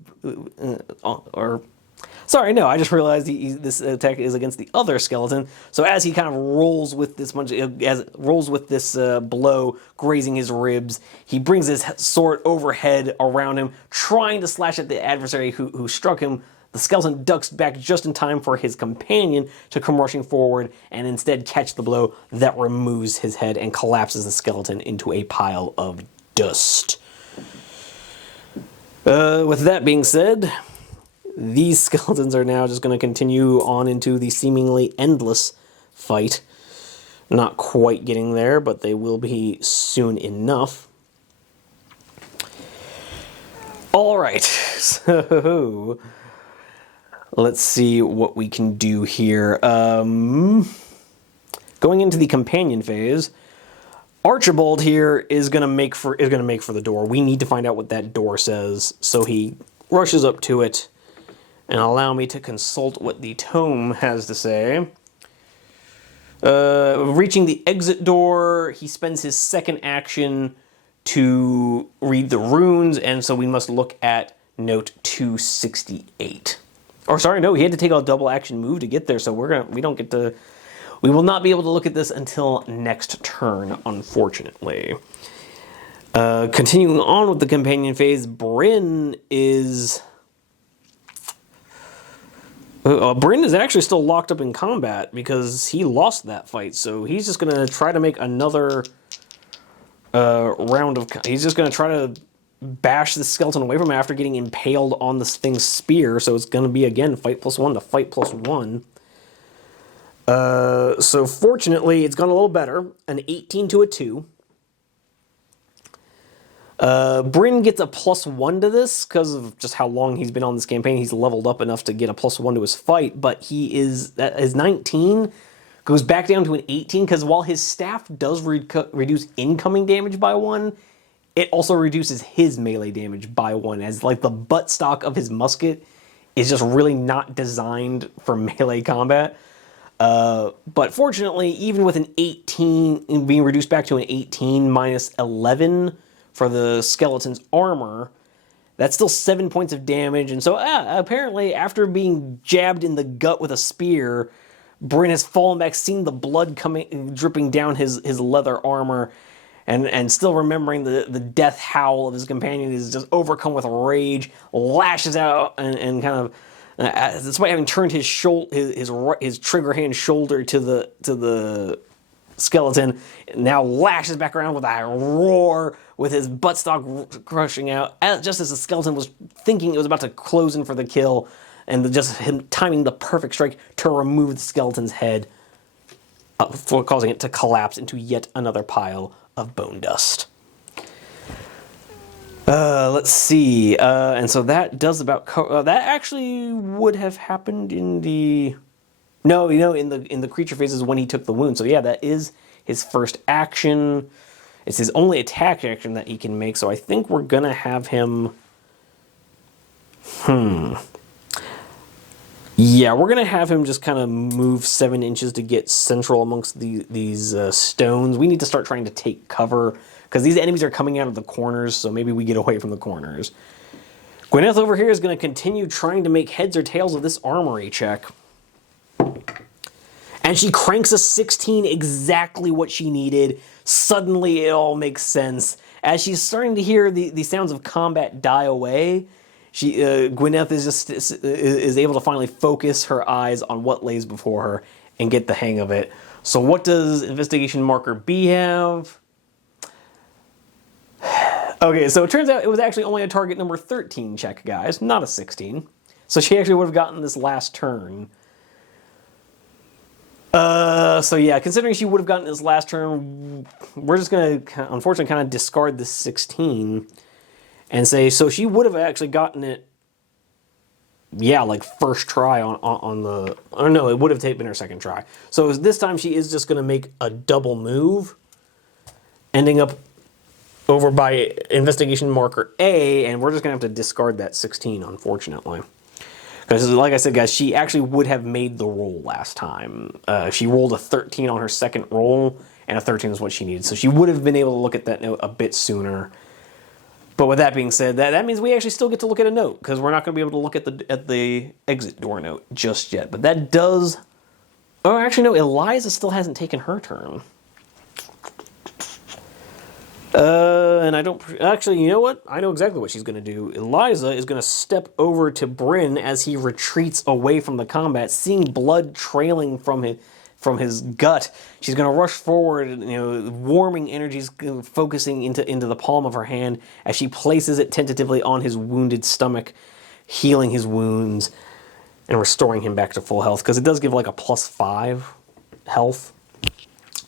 Sorry, no, I just realized this attack is against the other skeleton. So as he kind of rolls with this blow, grazing his ribs, he brings his sword overhead around him, trying to slash at the adversary who struck him. The skeleton ducks back just in time for his companion to come rushing forward and instead catch the blow that removes his head and collapses the skeleton into a pile of dust. With that being said, these skeletons are now just going to continue on into the seemingly endless fight. Not quite getting there, but they will be soon enough. All right, so let's see what we can do here. Going into the companion phase, Archibald here is going to make for the door. We need to find out what that door says, so he rushes up to it. And allow me to consult what the tome has to say. Reaching the exit door, he spends his second action to read the runes, and so we must look at note 268. Or sorry, no, he had to take a double action move to get there, so we will not be able to look at this until next turn, unfortunately. Continuing on with the companion phase, Bryn is Bryn is actually still locked up in combat because he lost that fight, so he's just going to try to make another round of... He's just going to try to bash the skeleton away from him after getting impaled on this thing's spear, so it's going to be, again, fight +1 to fight +1. So fortunately, it's gone a little better. An 18 to a 2. Bryn gets a +1 to this because of just how long he's been on this campaign. He's leveled up enough to get a +1 to his fight, but his 19 goes back down to an 18 because while his staff does reduce incoming damage by 1, it also reduces his melee damage by 1, as like the buttstock of his musket is just really not designed for melee combat. But fortunately, even with an 18 being reduced back to an 18 minus 11 for the skeleton's armor, that's still 7 points of damage. And so apparently after being jabbed in the gut with a spear, Bryn has fallen back, seeing the blood dripping down his leather armor, and still remembering the death howl of his companion, is just overcome with rage, lashes out and kind of, despite having turned his trigger hand shoulder to the skeleton, now lashes back around with a roar, with his buttstock crushing out, just as the skeleton was thinking it was about to close in for the kill, and just him timing the perfect strike to remove the skeleton's head, for causing it to collapse into yet another pile of bone dust. Let's see, and so that does about that actually would have happened in the... No, in the creature phases when he took the wound. So yeah, that is his first action. It's his only attack action that he can make, so I think we're gonna have him... Yeah, we're gonna have him just kind of move 7 inches to get central amongst these stones. We need to start trying to take cover, because these enemies are coming out of the corners, so maybe we get away from the corners. Gwyneth over here is going to continue trying to make heads or tails of this armory check. And she cranks a 16, exactly what she needed. Suddenly it all makes sense. As she's starting to hear the sounds of combat die away, Gwyneth is able to finally focus her eyes on what lays before her and get the hang of it. So what does investigation marker B have? Okay, so it turns out it was actually only a target number 13 check, guys, not a 16. So she actually would have gotten this last turn. So yeah, considering she would have gotten this last turn, we're just going to, unfortunately, kind of discard this 16 and say, so she would have actually gotten it, yeah, like first try on the, or no, it would have been her second try. So this time she is just going to make a double move, ending up over by investigation marker A, and we're just going to have to discard that 16, unfortunately. Because, like I said, guys, she actually would have made the roll last time. She rolled a 13 on her second roll, and a 13 is what she needed. So she would have been able to look at that note a bit sooner. But with that being said, that means we actually still get to look at a note, because we're not going to be able to look at the exit door note just yet. But that does... Oh, actually, no, Eliza still hasn't taken her turn. And I don't... Actually, you know what? I know exactly what she's going to do. Eliza is going to step over to Bryn as he retreats away from the combat, seeing blood trailing from his gut. She's going to rush forward, warming energies focusing into the palm of her hand as she places it tentatively on his wounded stomach, healing his wounds and restoring him back to full health, because it does give like a +5 health.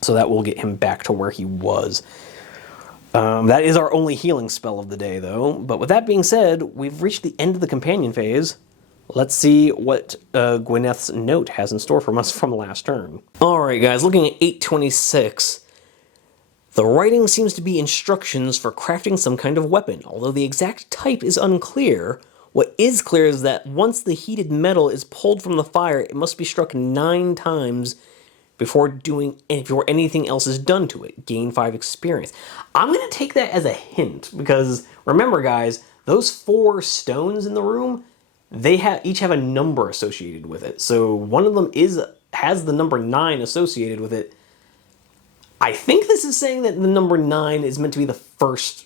So that will get him back to where he was. That is our only healing spell of the day, though. But with that being said, we've reached the end of the companion phase. Let's see what Gwyneth's note has in store for us from last turn. Alright guys, looking at 826. The writing seems to be instructions for crafting some kind of weapon. Although the exact type is unclear, what is clear is that once the heated metal is pulled from the fire, it must be struck 9 times before anything else is done to it. Gain 5 experience. I'm going to take that as a hint, because remember guys, those 4 stones in the room, they each have a number associated with it. So one of them has the number 9 associated with it. I think this is saying that the number 9 is meant to be the first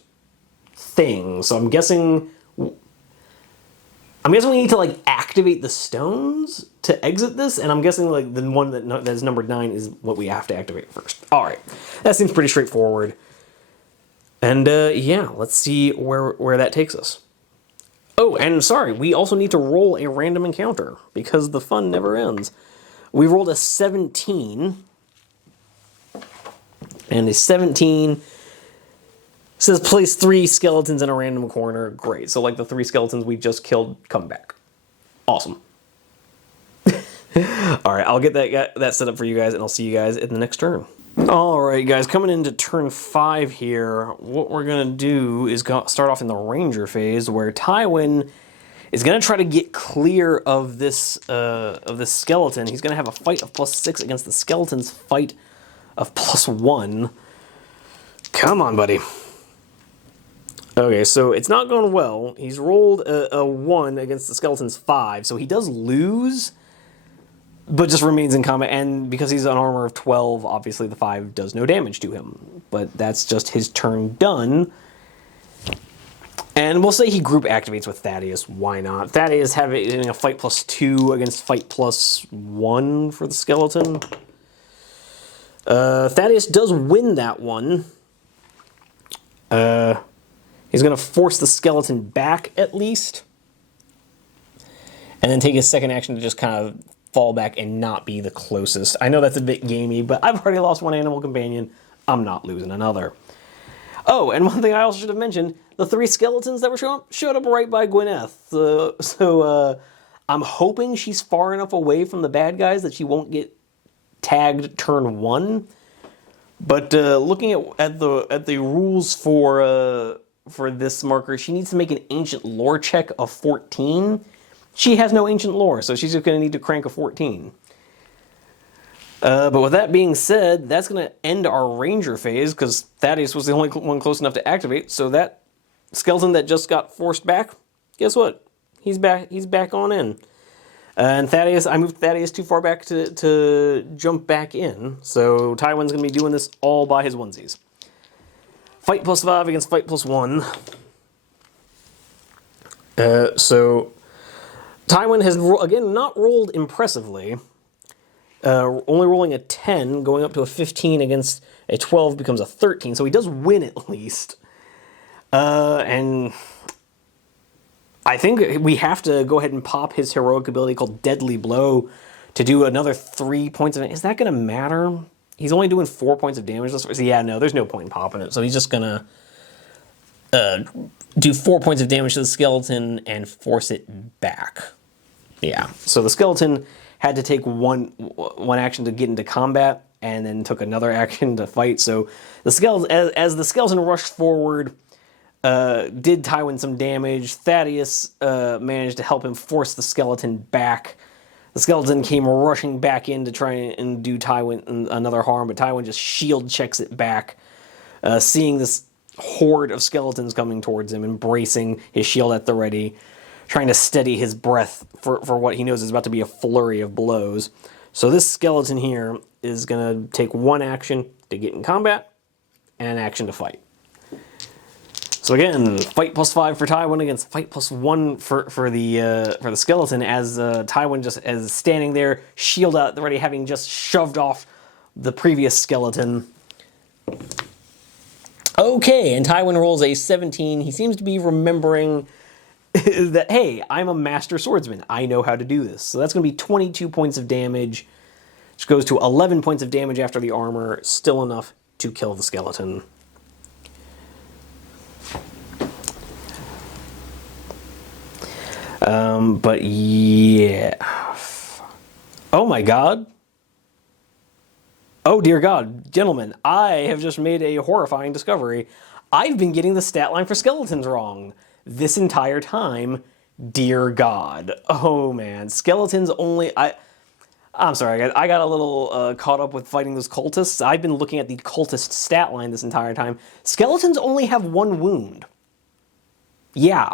thing. So I'm guessing... I'm guessing we need to like activate the stones to exit this, and I'm guessing like the one that is numbered 9 is what we have to activate first. All right, that seems pretty straightforward. And yeah, let's see where that takes us. Oh, and sorry, we also need to roll a random encounter because the fun never ends. We rolled a 17, and a 17 says place 3 skeletons in a random corner. Great. So like the 3 skeletons we just killed come back. Awesome. All right, I'll get that set up for you guys, and I'll see you guys in the next turn. All right, guys, coming into turn 5 here, what we're going to do is start off in the Ranger phase, where Tywin is going to try to get clear of this skeleton. He's going to have a fight of +6 against the skeleton's fight of +1. Come on, buddy. Okay, so it's not going well. He's rolled a 1 against the skeleton's 5, so he does lose, but just remains in combat, and because he's an armor of 12, obviously the 5 does no damage to him. But that's just his turn done. And we'll say he group activates with Thaddeus. Why not? Thaddeus having a fight +2 against fight +1 for the skeleton. Thaddeus does win that one. He's going to force the skeleton back, at least. And then take his second action to just kind of fall back and not be the closest. I know that's a bit gamey, but I've already lost one animal companion. I'm not losing another. Oh, and one thing I also should have mentioned, the 3 skeletons that were showed up right by Gwyneth. So I'm hoping she's far enough away from the bad guys that she won't get tagged turn 1. But looking at the rules for this marker, she needs to make an ancient lore check of 14. She has no ancient lore, so she's just going to need to crank a 14. But with that being said, that's going to end our Ranger phase, because Thaddeus was the only one close enough to activate, so that skeleton that just got forced back, guess what? He's back on in. And Thaddeus, I moved Thaddeus too far back to jump back in, so Tywin's going to be doing this all by his onesies. Fight +5 against fight +1. So Tywin has, again, not rolled impressively. Only rolling a 10, going up to a 15 against a 12 becomes a 13, so he does win at least. And I think we have to go ahead and pop his heroic ability called Deadly Blow to do another 3 points of damage. Is that going to matter? He's only doing 4 points of damage. So yeah, no, there's no point in popping it. So he's just going to do 4 points of damage to the skeleton and force it back. Yeah, so the skeleton had to take one action to get into combat, and then took another action to fight. So the skeleton, as the skeleton rushed forward, did Tywin some damage. Thaddeus managed to help him force the skeleton back. The skeleton came rushing back in to try and do Tywin another harm, but Tywin just shield checks it back, seeing this horde of skeletons coming towards him, embracing his shield at the ready, trying to steady his breath for what he knows is about to be a flurry of blows. So this skeleton here is going to take 1 action to get in combat, and an action to fight. So again, fight +5 for Tywin against fight +1 for the skeleton, as Tywin just is standing there, shield out the ready, having just shoved off the previous skeleton. Okay, and Tywin rolls a 17. He seems to be remembering that, hey, I'm a master swordsman. I know how to do this. So that's going to be 22 points of damage, which goes to 11 points of damage after the armor, still enough to kill the skeleton. But yeah. Oh my god. Oh dear god. Gentlemen, I have just made a horrifying discovery. I've been getting the stat line for skeletons wrong this entire time. Dear god. Oh man. Skeletons only... I'm sorry, I got a little caught up with fighting those cultists. I've been looking at the cultist stat line this entire time. Skeletons only have 1 wound. Yeah.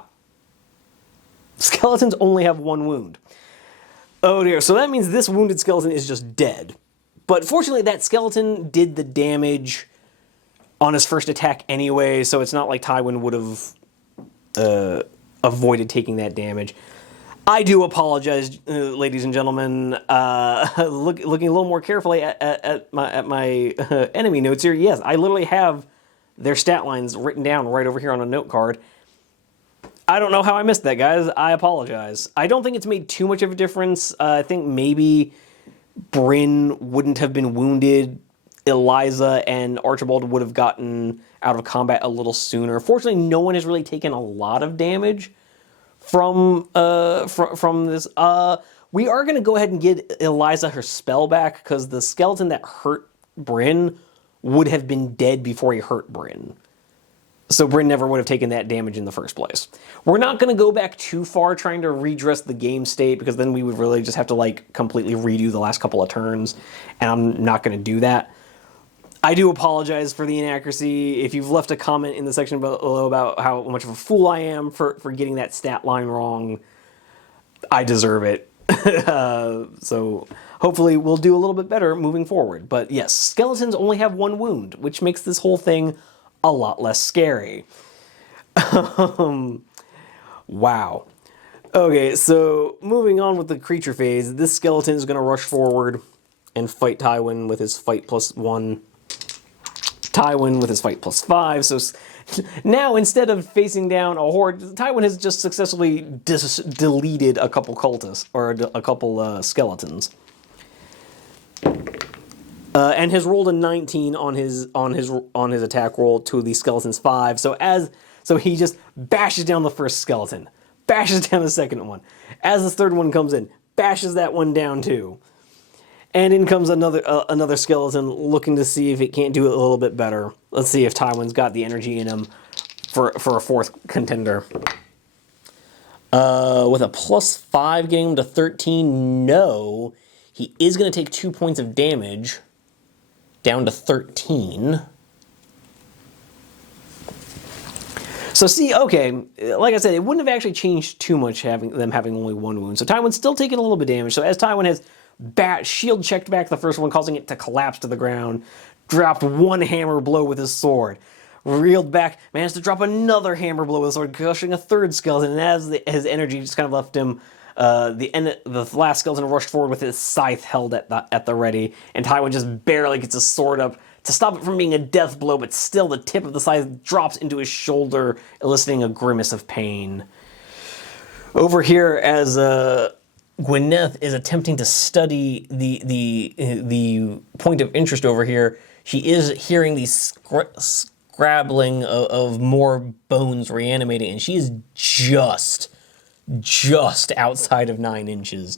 Skeletons only have 1 wound. Oh dear, so that means this wounded skeleton is just dead. But fortunately, that skeleton did the damage on his first attack anyway, so it's not like Tywin would have avoided taking that damage. I do apologize, ladies and gentlemen. Looking a little more carefully at my enemy notes here. Yes, I literally have their stat lines written down right over here on a note card. I don't know how I missed that, guys. I apologize. I don't think it's made too much of a difference. I think maybe Bryn wouldn't have been wounded. Eliza and Archibald would have gotten out of combat a little sooner. Fortunately, no one has really taken a lot of damage from this. We are going to go ahead and get Eliza her spell back, because the skeleton that hurt Bryn would have been dead before he hurt Bryn. So Bryn never would have taken that damage in the first place. We're not going to go back too far trying to redress the game state, because then we would really just have to like completely redo the last couple of turns, and I'm not going to do that. I do apologize for the inaccuracy. If you've left a comment in the section below about how much of a fool I am for getting that stat line wrong, I deserve it. So hopefully we'll do a little bit better moving forward. But yes, skeletons only have one wound, which makes this whole thing a lot less scary. Wow. Okay, so moving on with the creature phase, this skeleton is going to rush forward and fight Tywin with his fight +1. Tywin with his fight +5. So now, instead of facing down a horde, Tywin has just successfully deleted a couple cultists, or a couple skeletons, and has rolled a 19 on his attack roll to the skeleton's 5. So he just bashes down the first skeleton, bashes down the second one. As the third one comes in, bashes that one down too. And in comes another skeleton looking to see if it can't do it a little bit better. Let's see if Tywin's got the energy in him for a fourth contender. With a +5 getting him to 13, no. He is going to take 2 points of damage, down to 13. So see, okay, like I said, it wouldn't have actually changed too much them having only one wound. So Tywin's still taking a little bit of damage. So as Tywin has shield checked back the first one, causing it to collapse to the ground, dropped one hammer blow with his sword, reeled back, managed to drop another hammer blow with his sword, crushing a third skeleton, and as his energy just kind of left him, the last skeleton rushed forward with his scythe held at the ready, and Tywin just barely gets his sword up to stop it from being a death blow, but still the tip of the scythe drops into his shoulder, eliciting a grimace of pain. Over here, as Gwyneth is attempting to study the point of interest over here, she is hearing these scrabbling of more bones reanimating, and she is just outside of 9 inches.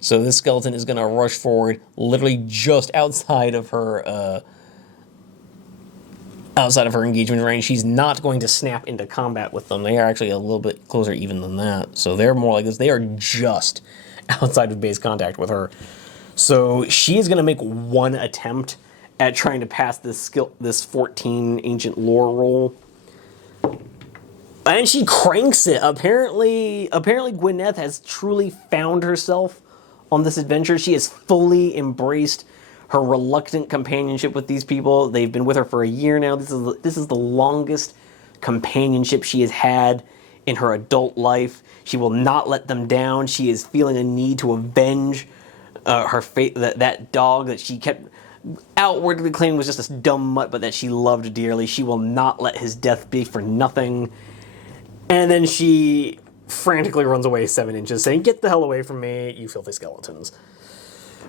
So this skeleton is going to rush forward, literally just outside of her engagement range. She's not going to snap into combat with them. They are actually a little bit closer even than that. So they're more like this. They are just outside of base contact with her. So she is going to make one attempt at trying to pass this 14 ancient lore roll. And she cranks it. Apparently Gwyneth has truly found herself on this adventure. She has fully embraced her reluctant companionship with these people. They've been with her for a year now. This is the longest companionship she has had in her adult life. She will not let them down. She is feeling a need to avenge her fate, that dog that she kept outwardly claiming was just a dumb mutt, but that she loved dearly. She will not let his death be for nothing. And then she frantically runs away 7 inches, saying, "Get the hell away from me, you filthy skeletons."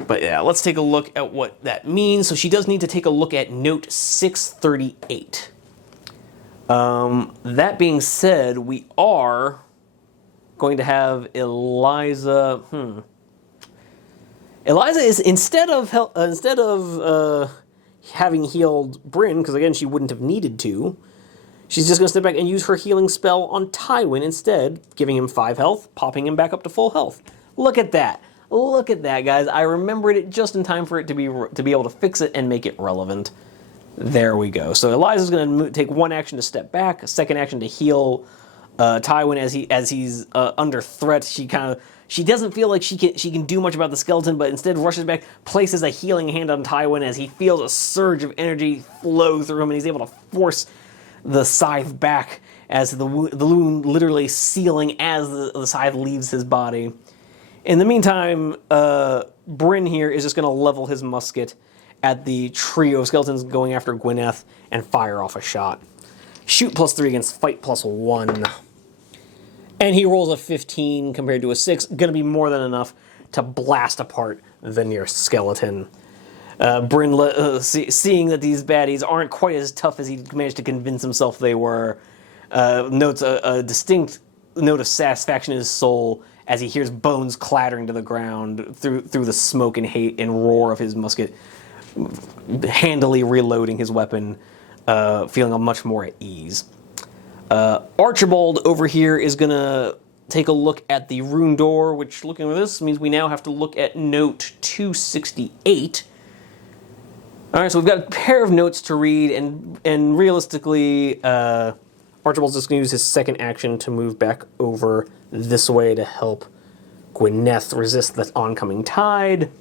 But yeah, let's take a look at what that means. So she does need to take a look at note 638. That being said, we are going to have Eliza. Eliza is instead of having healed Bryn, because again she wouldn't have needed to, she's just going to step back and use her healing spell on Tywin instead, giving him 5 health, popping him back up to full health. Look at that. Look at that, guys. I remembered it just in time for it to be able to fix it and make it relevant. There we go. So Eliza's going to take one action to step back, a second action to heal Tywin as he's under threat. She doesn't feel like she can do much about the skeleton, but instead rushes back, places a healing hand on Tywin as he feels a surge of energy flow through him, and he's able to force the scythe back as the wound literally sealing as the scythe leaves his body. In the meantime, Bryn here is just going to level his musket at the trio of skeletons going after Gwyneth and fire off a shot. Shoot +3 against fight +1. And he rolls a 15 compared to a 6. Going to be more than enough to blast apart the nearest skeleton. Bryn, seeing that these baddies aren't quite as tough as he managed to convince himself they were, notes a distinct note of satisfaction in his soul as he hears bones clattering to the ground through the smoke and hate and roar of his musket, handily reloading his weapon, feeling much more at ease. Archibald over here is going to take a look at the rune door, which, looking at this, means we now have to look at note 268. Alright, so we've got a pair of notes to read, and realistically, Archibald's just going to use his second action to move back over this way to help Gwyneth resist the oncoming tide.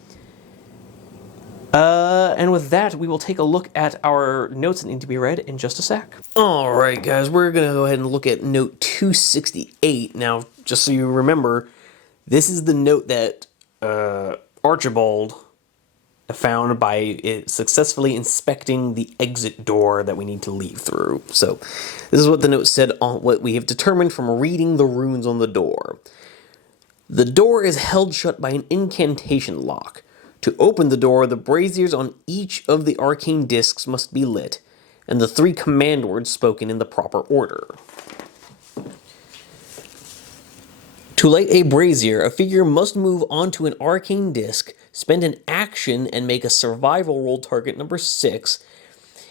And with that, we will take a look at our notes that need to be read in just a sec. Alright guys, we're going to go ahead and look at note 268. Now, just so you remember, this is the note that Archibald found by successfully inspecting the exit door that we need to leave through. So, this is what the note said on what we have determined from reading the runes on the door. The door is held shut by an incantation lock. To open the door, the braziers on each of the arcane discs must be lit, and the 3 command words spoken in the proper order. To light a brazier, a figure must move onto an arcane disc, spend an action, and make a survival roll target number 6.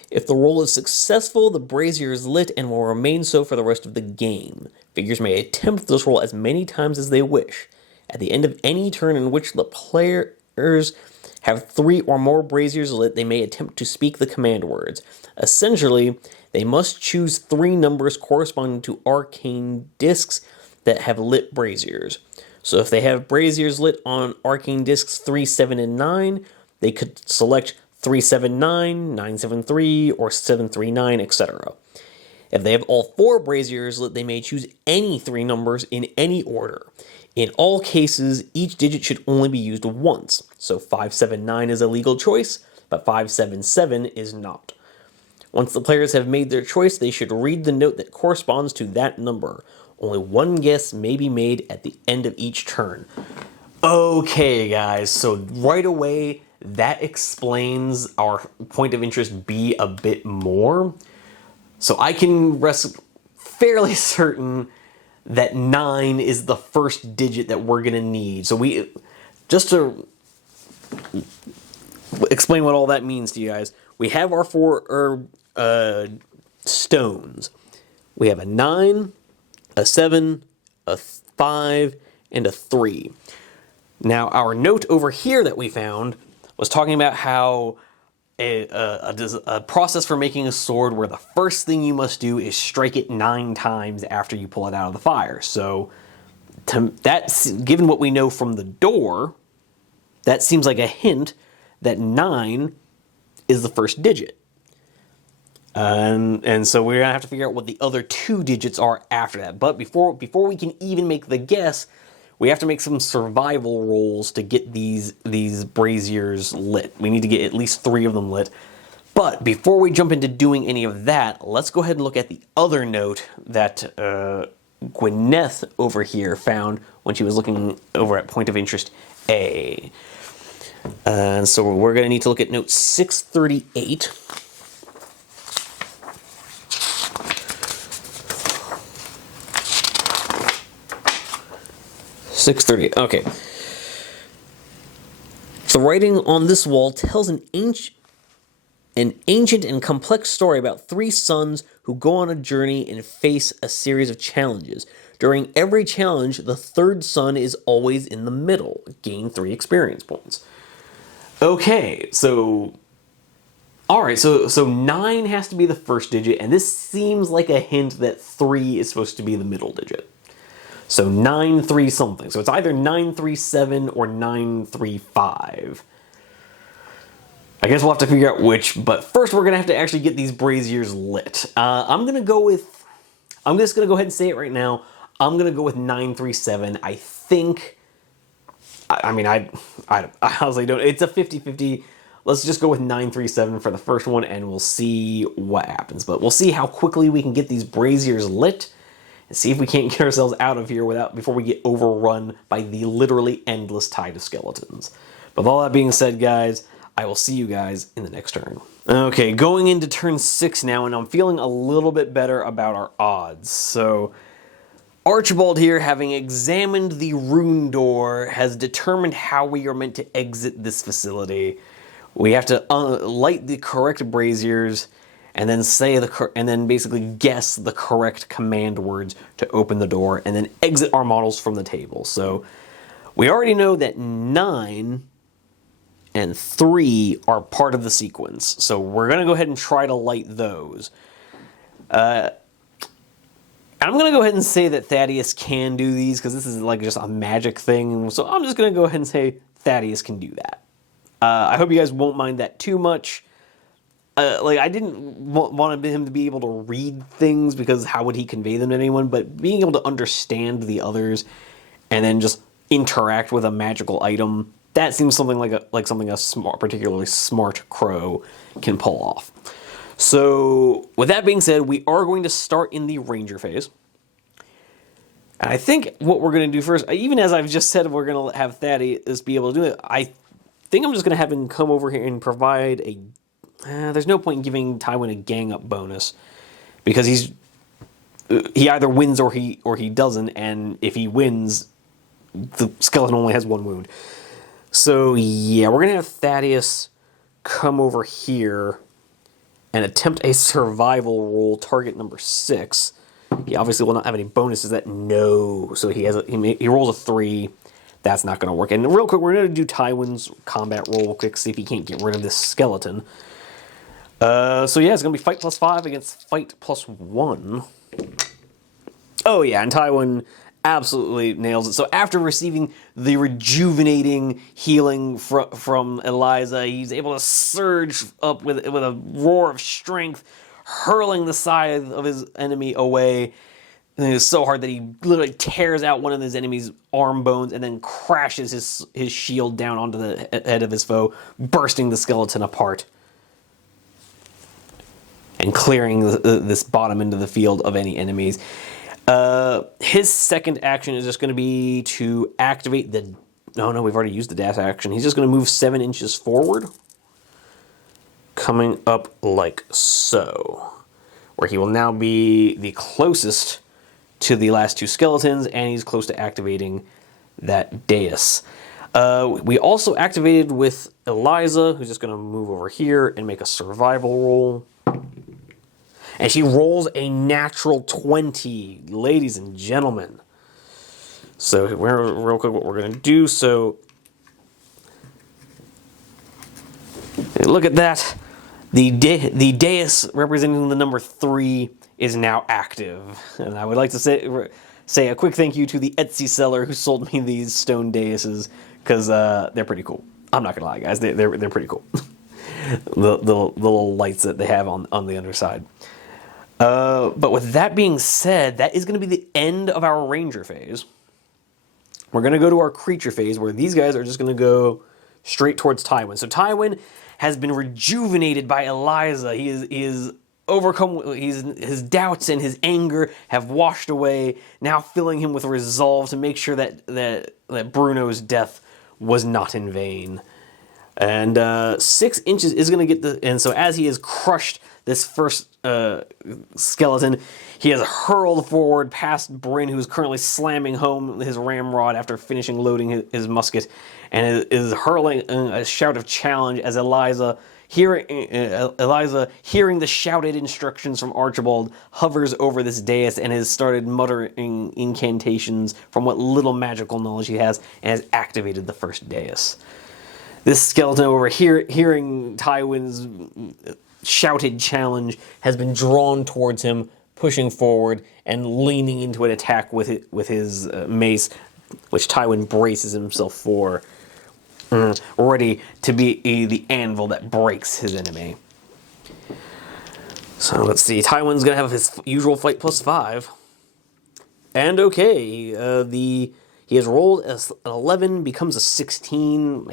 If the roll is successful, the brazier is lit and will remain so for the rest of the game. Figures may attempt this roll as many times as they wish. At the end of any turn in which the players have 3 or more braziers lit, they may attempt to speak the command words. Essentially, they must choose 3 numbers corresponding to arcane discs that have lit braziers. So if they have braziers lit on arcane discs 3, 7, and 9, they could select 379, 973, or 739, etc. If they have all 4 braziers lit, they may choose any 3 numbers in any order. In all cases, each digit should only be used once. So 579 is a legal choice, but 577 is not. Once the players have made their choice, they should read the note that corresponds to that number. Only one guess may be made at the end of each turn. Okay, guys, so right away, that explains our point of interest B a bit more. So I can rest fairly certain that 9 is the first digit that we're going to need. So just to explain what all that means to you guys, we have our 4 stones. We have a 9, a 7, a 5, and a 3. Now, our note over here that we found was talking about how a process for making a sword where the first thing you must do is strike it 9 times after you pull it out of the fire. So, given what we know from the door, that seems like a hint that 9 is the first digit. And so we're going to have to figure out what the other 2 digits are after that. But before we can even make the guess, we have to make some survival rolls to get these braziers lit. We need to get at least 3 of them lit. But before we jump into doing any of that, let's go ahead and look at the other note that Gwyneth over here found when she was looking over at Point of Interest A. And so we're going to need to look at note 638. Okay. The writing on this wall tells an ancient and complex story about 3 sons who go on a journey and face a series of challenges. During every challenge, the 3rd son is always in the middle. Gain 3 experience points. Okay, so... Alright, so 9 has to be the first digit, and this seems like a hint that 3 is supposed to be the middle digit. So 9-3 something. So it's either 937 or 935. I guess we'll have to figure out which, but first we're going to have to actually get these braziers lit. I'm going to go with I'm just going to go ahead and say it right now. I'm going to go with 937. I think... I honestly don't... It's a 50-50. Let's just go with 937 for the first one, and we'll see what happens. But we'll see how quickly we can get these braziers lit, and see if we can't get ourselves out of here before we get overrun by the literally endless tide of skeletons. But with all that being said, guys, I will see you guys in the next turn. Okay, going into turn 6 now, and I'm feeling a little bit better about our odds. So, Archibald here, having examined the rune door, has determined how we are meant to exit this facility. We have to light the correct braziers, and then basically guess the correct command words to open the door, and then exit our models from the table. So, we already know that 9 and 3 are part of the sequence. So we're going to go ahead and try to light those. I'm going to go ahead and say that Thaddeus can do these, because this is like just a magic thing. So I'm just going to go ahead and say Thaddeus can do that. I hope you guys won't mind that too much. I didn't want him to be able to read things, because how would he convey them to anyone? But being able to understand the others and then just interact with a magical item, that seems something like something a particularly smart crow can pull off. So, with that being said, we are going to start in the ranger phase. And I think what we're going to do first, even as I've just said, we're going to have Thaddeus be able to do it. I think I'm just going to have him come over here and provide a... there's no point in giving Tywin a gang up bonus, because he either wins or he doesn't, and if he wins, the skeleton only has 1 wound. So, yeah, we're going to have Thaddeus come over here and attempt a survival roll, target number 6. He obviously will not have any bonuses. No. So he rolls a 3. That's not going to work. And real quick, we're going to do Tywin's combat roll real quick, see if he can't get rid of this skeleton. So, yeah, it's going to be fight +5 against fight +1. Oh, yeah, and Tywin absolutely nails it. So after receiving the rejuvenating healing from Eliza, he's able to surge up with a roar of strength, hurling the side of his enemy away. And it's so hard that he literally tears out one of his enemy's arm bones and then crashes his shield down onto the head of his foe, bursting the skeleton apart and clearing this bottom end of the field of any enemies. His second action is just going to be to activate the... No, we've already used the dash action. He's just going to move 7 inches forward, coming up like so, where he will now be the closest to the last 2 skeletons, and he's close to activating that dais. We also activated with Eliza, who's just going to move over here and make a survival roll. And she rolls a natural 20, ladies and gentlemen. So, real quick, what we're going to do. So, look at that. The dais representing the number 3 is now active. And I would like to say a quick thank you to the Etsy seller who sold me these stone daises, because they're pretty cool. I'm not going to lie, guys. They're pretty cool. the little lights that they have on the underside. But with that being said, that is going to be the end of our ranger phase. We're going to go to our creature phase, where these guys are just going to go straight towards Tywin. So Tywin has been rejuvenated by Eliza. He is overcome. His doubts and his anger have washed away, now filling him with resolve to make sure that Bruno's death was not in vain. And 6 inches is going to get and so as he has crushed this first skeleton, he has hurled forward past Bryn, who is currently slamming home his ramrod after finishing loading his musket, and is hurling a shout of challenge as Eliza, hearing the shouted instructions from Archibald, hovers over this dais and has started muttering incantations from what little magical knowledge he has, and has activated the first dais. This skeleton over here, hearing Tywin's shouted challenge, has been drawn towards him, pushing forward and leaning into an attack with his mace, which Tywin braces himself for, ready to be the anvil that breaks his enemy. So let's see. Tywin's gonna have his usual fight +5, and okay, he has rolled an 11, becomes a 16.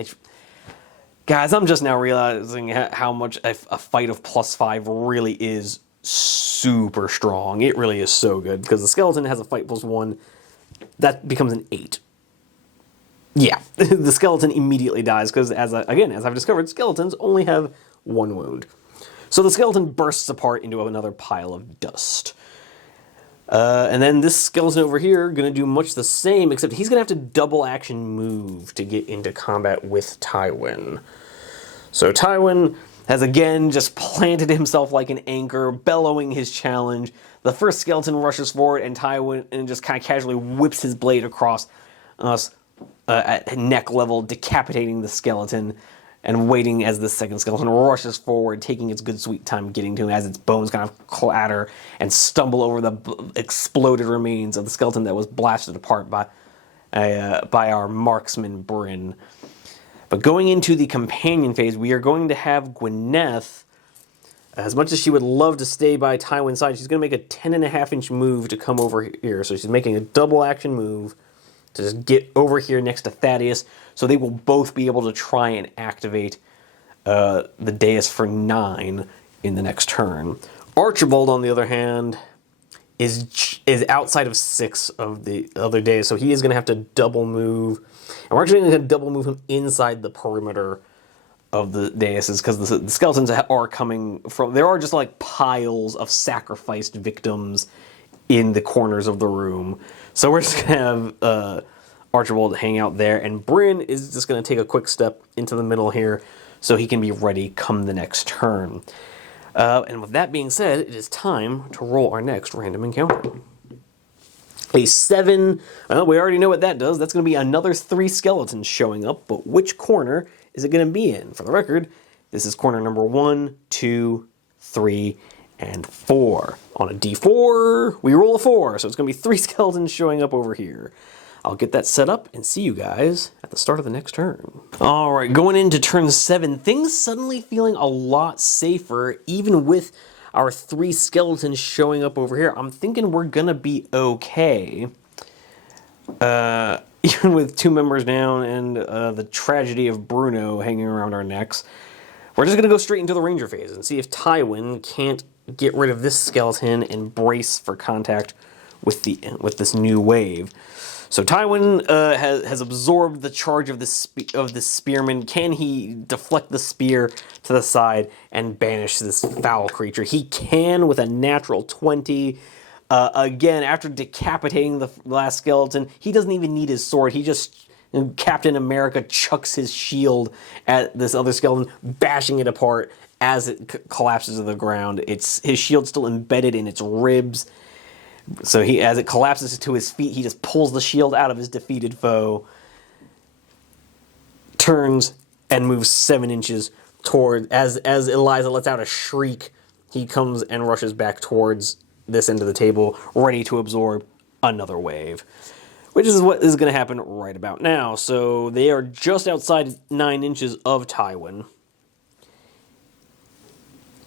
Guys, I'm just now realizing how much a fight of +5 really is super strong. It really is so good because the skeleton has a fight +1, that becomes an 8. Yeah, the skeleton immediately dies because, as I've discovered, skeletons only have 1 wound. So the skeleton bursts apart into another pile of dust. And then this skeleton over here going to do much the same, except he's going to have to double action move to get into combat with Tywin. So Tywin has again just planted himself like an anchor, bellowing his challenge. The first skeleton rushes forward, and Tywin just kind of casually whips his blade across us at neck level, decapitating the skeleton, and waiting as the second skeleton rushes forward, taking its good sweet time getting to him as its bones kind of clatter and stumble over the exploded remains of the skeleton that was blasted apart by our marksman Bryn. But going into the companion phase, we are going to have Gwyneth, as much as she would love to stay by Tywin's side, she's going to make a 10.5-inch move to come over here. So she's making a double action move to just get over here next to Thaddeus, so they will both be able to try and activate the dais for 9 in the next turn. Archibald, on the other hand, is outside of 6 of the other dais, so he is going to have to double move. And we're actually going to double move him inside the perimeter of the daises, because the skeletons are coming from... There are just like piles of sacrificed victims in the corners of the room. So we're just going to have Archibald hang out there, and Bryn is just going to take a quick step into the middle here so he can be ready come the next turn. And with that being said, it is time to roll our next random encounter. A 7, we already know what that does. That's going to be another 3 skeletons showing up, but which corner is it going to be in? For the record, this is corner number 1, 2, 3, and 4. On a d4, we roll a 4, so it's going to be 3 skeletons showing up over here. I'll get that set up and see you guys at the start of the next turn. All right, going into turn 7, things suddenly feeling a lot safer, even with our 3 skeletons showing up over here. I'm thinking we're going to be okay. Even with 2 members down and the tragedy of Bruno hanging around our necks. We're just going to go straight into the Ranger phase and see if Tywin can't get rid of this skeleton and brace for contact with this new wave. So Tywin has absorbed the charge of this spearman. Can he deflect the spear to the side and banish this foul creature? He can with a natural 20. Again, after decapitating the last skeleton, he doesn't even need his sword. He just, Captain America chucks his shield at this other skeleton, bashing it apart as it collapses to the ground. His shield's still embedded in its ribs. So as it collapses to his feet, he just pulls the shield out of his defeated foe, turns, and moves 7 inches toward, as Eliza lets out a shriek, he comes and rushes back towards this end of the table, ready to absorb another wave, which is what is going to happen right about now. So they are just outside 9 inches of Tywin.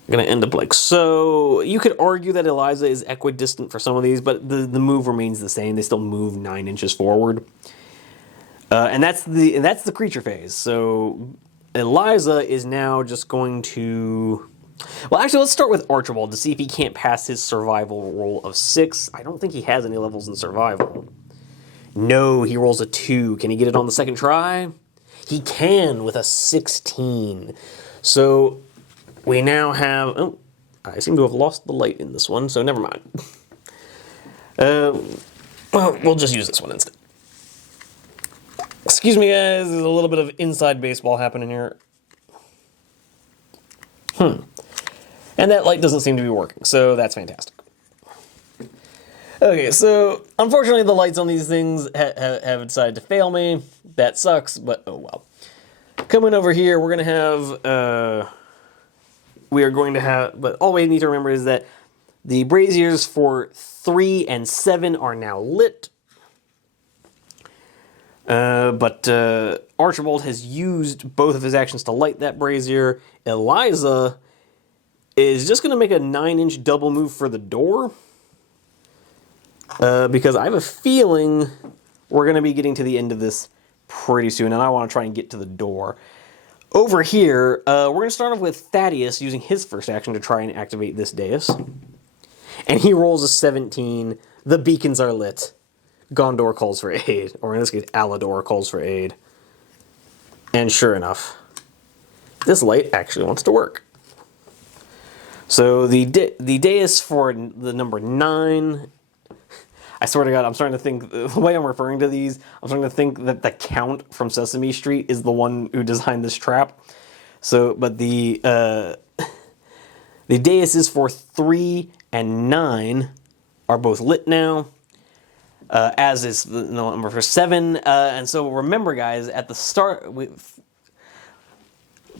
Going to end up like so. You could argue that Eliza is equidistant for some of these, but the move remains the same. They still move 9 inches forward, and that's the creature phase. So Eliza is now just going to... Well, actually, let's start with Archibald to see if he can't pass his survival roll of 6. I don't think he has any levels in survival. No, he rolls a 2. Can he get it on the second try? He can with a 16. So we now have... Oh, I seem to have lost the light in this one, so never mind. Well, we'll just use this one instead. Excuse me, guys. There's a little bit of inside baseball happening here. And that light doesn't seem to be working, so that's fantastic. Okay, so unfortunately the lights on these things have decided to fail me. That sucks, but oh well. Coming over here, we're going to have... But all we need to remember is that the braziers for 3 and 7 are now lit. But Archibald has used both of his actions to light that brazier. Eliza is just going to make a 9-inch double move for the door. Because I have a feeling we're going to be getting to the end of this pretty soon, and I want to try and get to the door. Over here, we're going to start off with Thaddeus using his first action to try and activate this dais. And he rolls a 17. The beacons are lit. Gondor calls for aid, or in this case, Alador calls for aid. And sure enough, this light actually wants to work. So the dais for the number 9... I swear to God, I'm starting to think, the way I'm referring to these, I'm starting to think that the Count from Sesame Street is the one who designed this trap. So, but the dais is for 3 and 9 are both lit now, as is the number for 7. And so remember, guys, at the start,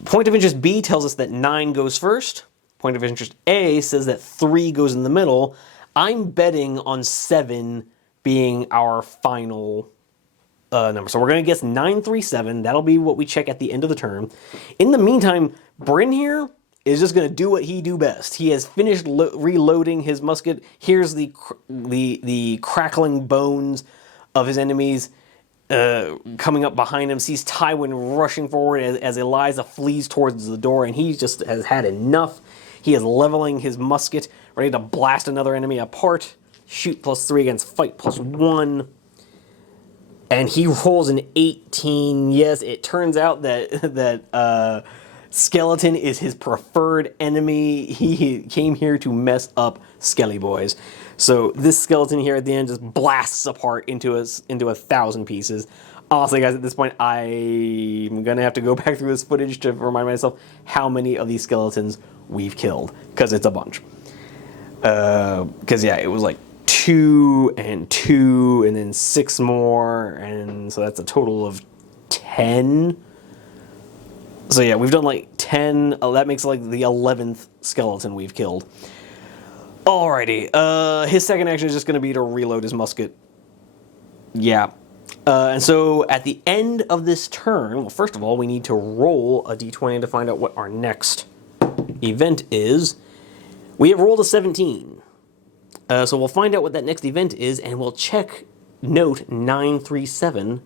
point of interest B tells us that 9 goes first. Point of interest A says that 3 goes in the middle. I'm betting on 7 being our final number. So we're going to guess 937. That'll be what we check at the end of the turn. In the meantime, Bryn here is just going to do what he do best. He has finished reloading his musket. Here's the crackling bones of his enemies coming up behind him. Sees Tywin rushing forward as Eliza flees towards the door, and he just has had enough. He is leveling his musket, ready to blast another enemy apart. Shoot +3 against fight +1. And he rolls an 18. Yes, it turns out that Skeleton is his preferred enemy. He came here to mess up Skelly Boys. So this skeleton here at the end just blasts apart into 1,000 pieces. Honestly, guys, at this point, I'm going to have to go back through this footage to remind myself how many of these skeletons we've killed, because it's a bunch. Because, yeah, it was like 2 and 2, and then 6 more, and so that's a total of 10. So, yeah, we've done like 10. That makes like the 11th skeleton we've killed. Alrighty, his second action is just going to be to reload his musket. Yeah. And so at the end of this turn, well, first of all, we need to roll a d20 to find out what our next event is. We have rolled a 17. So we'll find out what that next event is, and we'll check note 937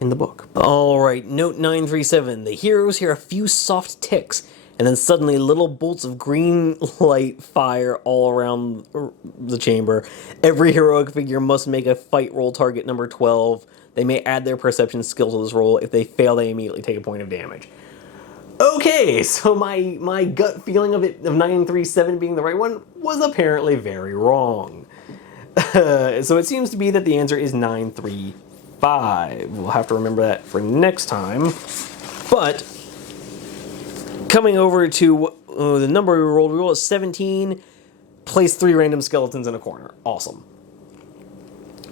in the book. Alright, note 937. The heroes hear a few soft ticks, and then suddenly little bolts of green light fire all around the chamber. Every heroic figure must make a fight roll target number 12. They may add their perception skill to this roll. If they fail, they immediately take a point of damage. Okay, so my gut feeling of 937 being the right one was apparently very wrong. So it seems to be that the answer is 935. We'll have to remember that for next time. But coming over to the number we rolled a 17. Place 3 random skeletons in a corner. Awesome.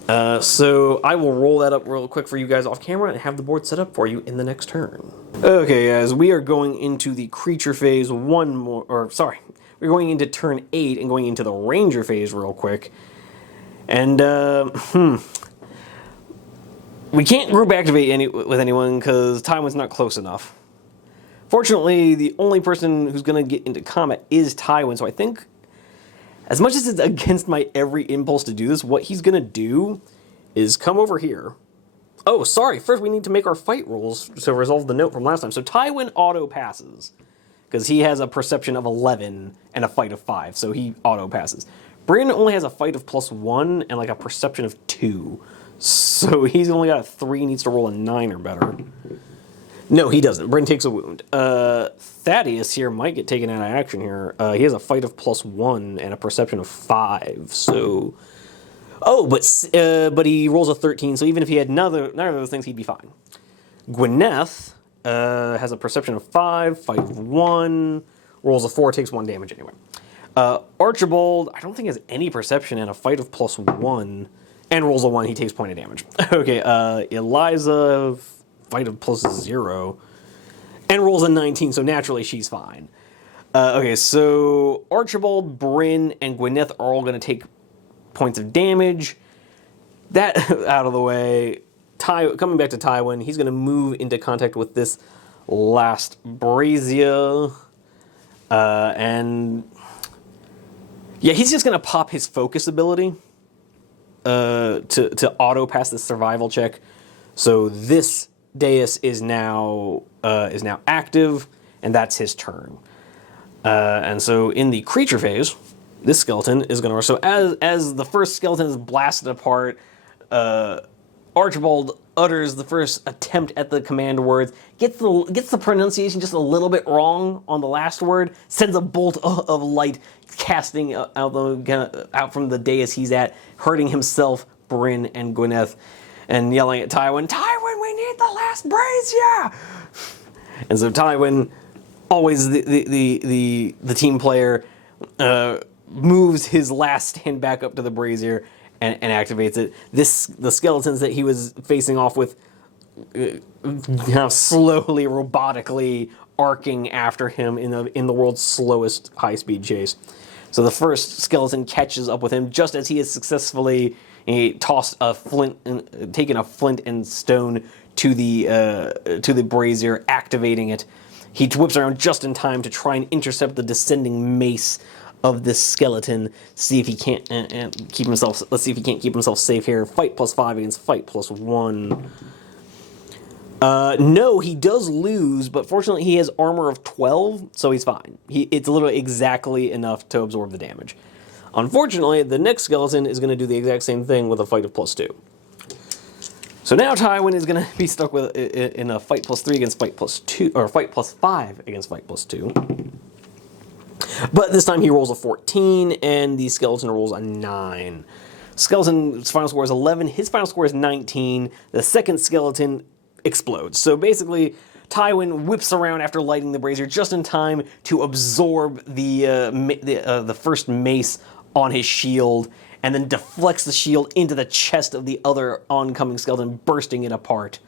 So I will roll that up real quick for you guys off camera and have the board set up for you in the next turn. Okay, guys, we are going into the creature phase we're going into turn 8 and going into the ranger phase real quick. And, we can't group activate with anyone because Tywin's not close enough. Fortunately, the only person who's going to get into combat is Tywin, so I think, as much as it's against my every impulse to do this, what he's going to do is come over here. Oh, sorry, first we need to make our fight rolls to resolve the note from last time. So Tywin auto-passes, because he has a perception of 11 and a fight of 5, so he auto-passes. Bryn only has a fight of +1 and like a perception of 2, so he's only got a 3, needs to roll a 9 or better. No, he doesn't. Bryn takes a wound. Thaddeus here might get taken out of action here. He has a fight of +1 and a perception of 5, so... Oh, but he rolls a 13, so even if he had none of those things, he'd be fine. Gwyneth has a perception of 5, fight of 1, rolls a 4, takes 1 damage anyway. Archibald, I don't think has any perception and a fight of +1, and rolls a 1, he takes point of damage. Okay, Eliza, fight of +0, and rolls a 19, so naturally she's fine. Okay, so Archibald, Bryn, and Gwyneth are all going to take points of damage. That out of the way. Coming back to Tywin, he's going to move into contact with this last brazier. And Yeah, he's just going to pop his focus ability to auto pass the survival check. So this dais is now active, and that's his turn. And so in the creature phase, this skeleton is going to... So as the first skeleton is blasted apart, Archibald utters the first attempt at the command words, gets the pronunciation just a little bit wrong on the last word, sends a bolt of light casting out from the dais he's at, hurting himself, Bryn, and Gwyneth, and yelling at Tywin, "Tywin, we need the last brazier!" And so Tywin, always the team player, moves his last stand back up to the brazier and activates it. The skeletons that he was facing off with slowly, robotically arcing after him in the world's slowest high-speed chase. So the first skeleton catches up with him just as he has successfully tossed a flint, taken a flint and stone to the brazier, activating it. He whips around just in time to try and intercept the descending mace of this skeleton. See if he can't keep himself. Let's see if he can't keep himself safe here. Fight +5 against fight +1. No, he does lose, but fortunately he has armor of 12, so he's fine. It's literally exactly enough to absorb the damage. Unfortunately, the next skeleton is going to do the exact same thing with a fight of +2. So now Tywin is going to be stuck with in a fight +3 against fight +2, or fight +5 against fight +2. But this time he rolls a 14, and the skeleton rolls a 9. Skeleton's final score is 11. His final score is 19. The second skeleton explodes. So basically, Tywin whips around after lighting the brazier just in time to absorb the first mace on his shield, and then deflects the shield into the chest of the other oncoming skeleton, bursting it apart.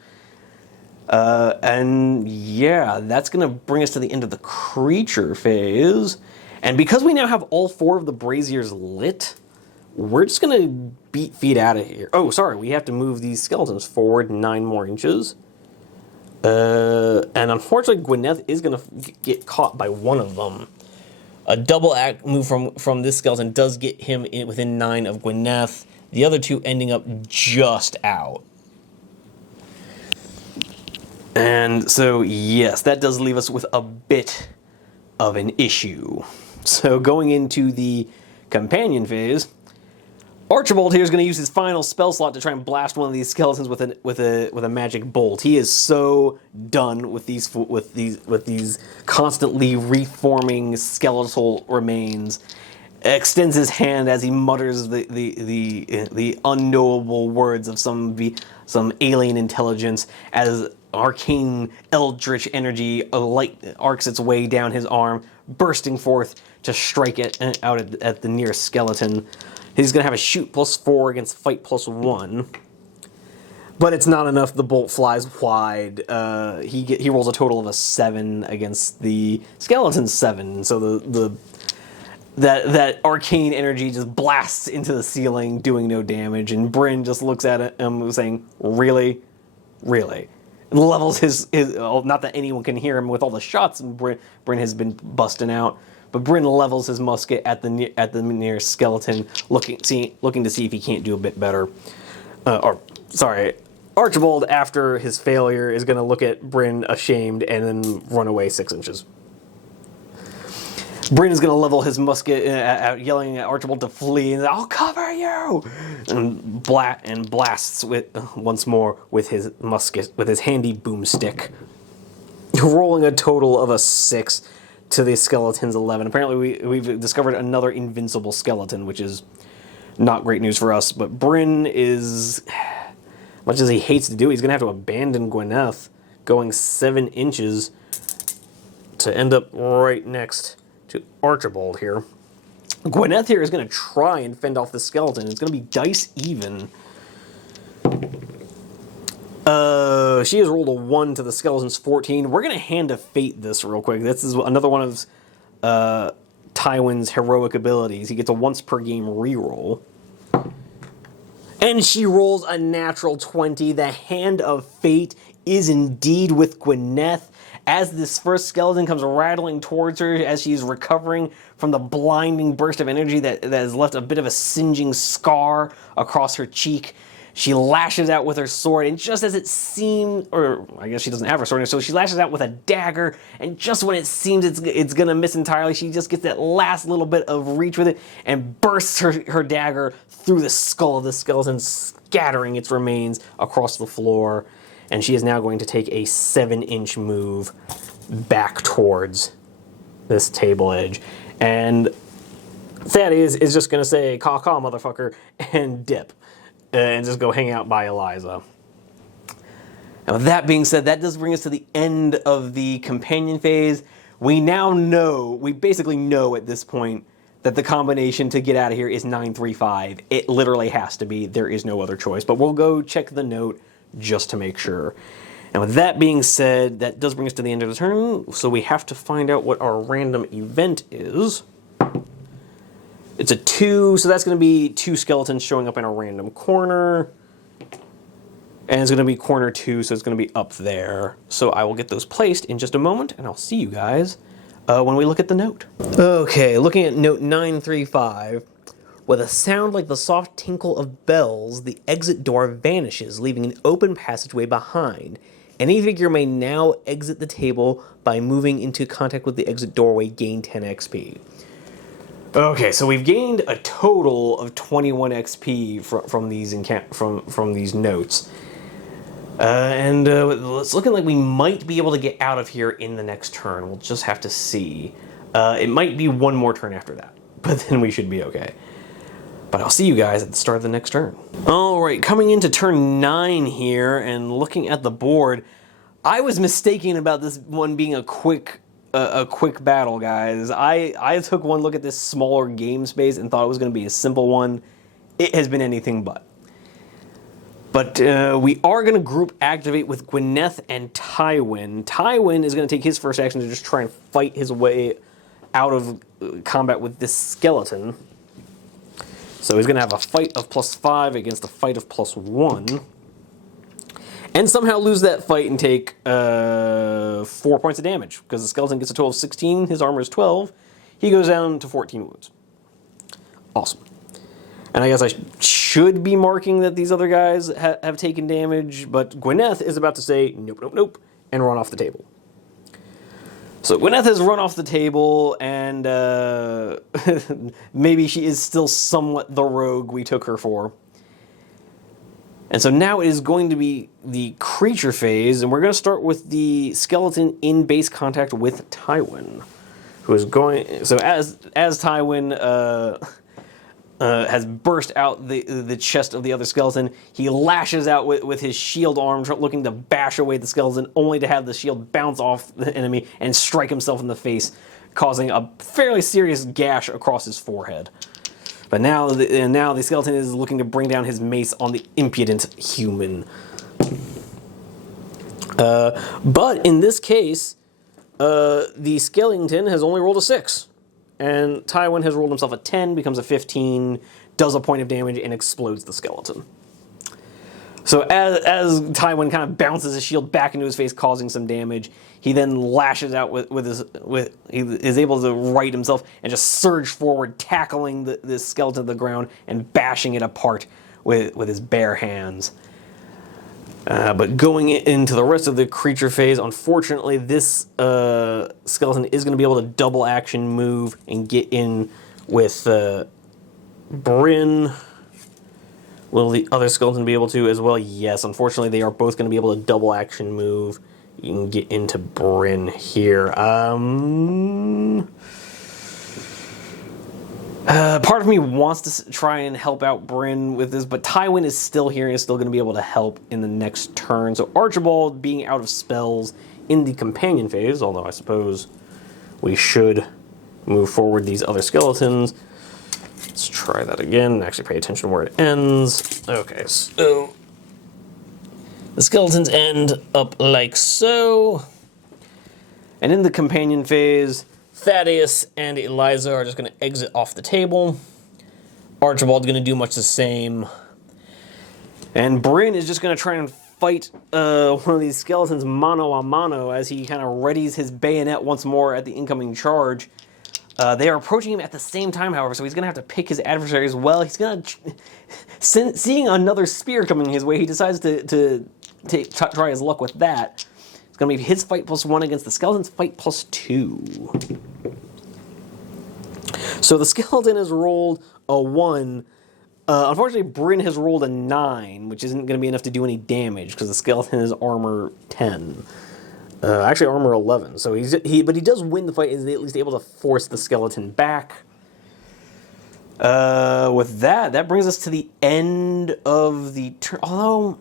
And yeah, that's going to bring us to the end of the creature phase. And because we now have all 4 of the braziers lit, we're just going to beat feet out of here. Oh, sorry, we have to move these skeletons forward 9 more inches. And unfortunately, Gwyneth is going to get caught by one of them. A double act move from this skeleton does get him within 9 of Gwyneth. The other 2 ending up just out. And so, yes, that does leave us with a bit of an issue. So going into the companion phase, Archibald here is going to use his final spell slot to try and blast one of these skeletons with a magic bolt. He is so done with these constantly reforming skeletal remains. Extends his hand as he mutters the unknowable words of some alien intelligence as arcane eldritch energy arcs its way down his arm, bursting forth to strike it out at the nearest skeleton. He's going to have a shoot +4 against fight +1. But it's not enough. The bolt flies wide. He rolls a total of a 7 against the skeleton's 7. So that arcane energy just blasts into the ceiling, doing no damage. And Bryn just looks at him saying, "Really? Really?" And levels his not that anyone can hear him with all the shots Bryn has been busting out. But Bryn levels his musket at the nearest skeleton, looking to see if he can't do a bit better. Archibald, after his failure, is going to look at Bryn ashamed and then run away 6 inches. Bryn is going to level his musket, yelling at Archibald to flee, and "I'll cover you!" and blasts once more with his musket, with his handy boomstick, rolling a total of a 6 to the skeleton's 11. Apparently, we've discovered another invincible skeleton, which is not great news for us. But Bryn is, much as he hates to do, he's going to have to abandon Gwyneth, going 7 inches to end up right next to Archibald here. Gwyneth here is going to try and fend off the skeleton. It's going to be dice even. She has rolled a 1 to the skeleton's 14. We're going to Hand of Fate this real quick. This is another one of Tywin's heroic abilities. He gets a once per game reroll. And she rolls a natural 20. The Hand of Fate is indeed with Gwyneth as this first skeleton comes rattling towards her as she's recovering from the blinding burst of energy that has left a bit of a singeing scar across her cheek. She lashes out with her sword, and just as it seems, or I guess she doesn't have her sword, so she lashes out with a dagger, and just when it seems it's gonna miss entirely, she just gets that last little bit of reach with it, and bursts her dagger through the skull of the skeleton, scattering its remains across the floor, and she is now going to take a 7-inch move back towards this table edge. And Thaddeus is just gonna say, caw-caw, motherfucker, and dip. And just go hang out by Eliza. Now, with that being said, that does bring us to the end of the companion phase. We now know, we basically know at this point, that the combination to get out of here is 935. It literally has to be. There is no other choice. But we'll go check the note just to make sure. And with that being said, that does bring us to the end of the turn. So we have to find out what our random event is. It's a 2, so that's going to be 2 skeletons showing up in a random corner. And it's going to be corner 2, so it's going to be up there. So I will get those placed in just a moment, and I'll see you guys when we look at the note. Okay, looking at note 935. With a sound like the soft tinkle of bells, the exit door vanishes, leaving an open passageway behind. Any figure may now exit the table by moving into contact with the exit doorway, gain 10 XP. Okay, so we've gained a total of 21 XP from these notes. And it's looking like we might be able to get out of here in the next turn. We'll just have to see. It might be one more turn after that, but then we should be okay. But I'll see you guys at the start of the next turn. Alright, coming into turn 9 here, and looking at the board, I was mistaken about this one being a quick battle, guys. I took one look at this smaller game space and thought it was going to be a simple one. It has been anything but. But we are going to group activate with Gwyneth and Tywin. Tywin is going to take his first action to just try and fight his way out of combat with this skeleton. So he's going to have a fight of +5 against a fight of +1. And somehow lose that fight and take 4 points of damage. Because the skeleton gets a total of 16, his armor is 12. He goes down to 14 wounds. Awesome. And I guess I should be marking that these other guys have taken damage, but Gwyneth is about to say, nope, nope, nope, and run off the table. So Gwyneth has run off the table, and maybe she is still somewhat the rogue we took her for. And so now it is going to be the creature phase, and we're going to start with the skeleton in base contact with Tywin, who is going. So as Tywin has burst out the chest of the other skeleton, he lashes out with his shield arm, looking to bash away the skeleton, only to have the shield bounce off the enemy and strike himself in the face, causing a fairly serious gash across his forehead. But now the skeleton is looking to bring down his mace on the impudent human. But in this case, the skeleton has only rolled a 6. And Tywin has rolled himself a 10, becomes a 15, does a point of damage, and explodes the skeleton. So as Tywin kind of bounces his shield back into his face, causing some damage, he then lashes out he is able to right himself and just surge forward, tackling this skeleton to the ground and bashing it apart with his bare hands. But going into the rest of the creature phase, unfortunately, this skeleton is going to be able to double action move and get in with Bryn. Will the other skeleton be able to as well? Yes, unfortunately, they are both going to be able to double action move. You can get into Bryn here. Part of me wants to try and help out Bryn with this, but Tywin is still here and is still going to be able to help in the next turn. So Archibald being out of spells in the companion phase, although I suppose we should move forward these other skeletons. Let's try that again and actually pay attention where it ends. Okay, so the skeletons end up like so. And in the companion phase, Thaddeus and Eliza are just going to exit off the table. Archibald's going to do much the same. And Bryn is just going to try and fight one of these skeletons mano a mano as he kind of readies his bayonet once more at the incoming charge. They are approaching him at the same time, however, so he's going to have to pick his adversary as well. He's going to... Seeing another spear coming his way, he decides to try his luck with that. It's going to be his fight +1 against the skeleton's fight +2. So the skeleton has rolled a 1. Unfortunately, Bryn has rolled a 9, which isn't going to be enough to do any damage because the skeleton is armor 10. Actually, armor 11. So but he does win the fight. Is at least able to force the skeleton back. With that brings us to the end of the turn. Although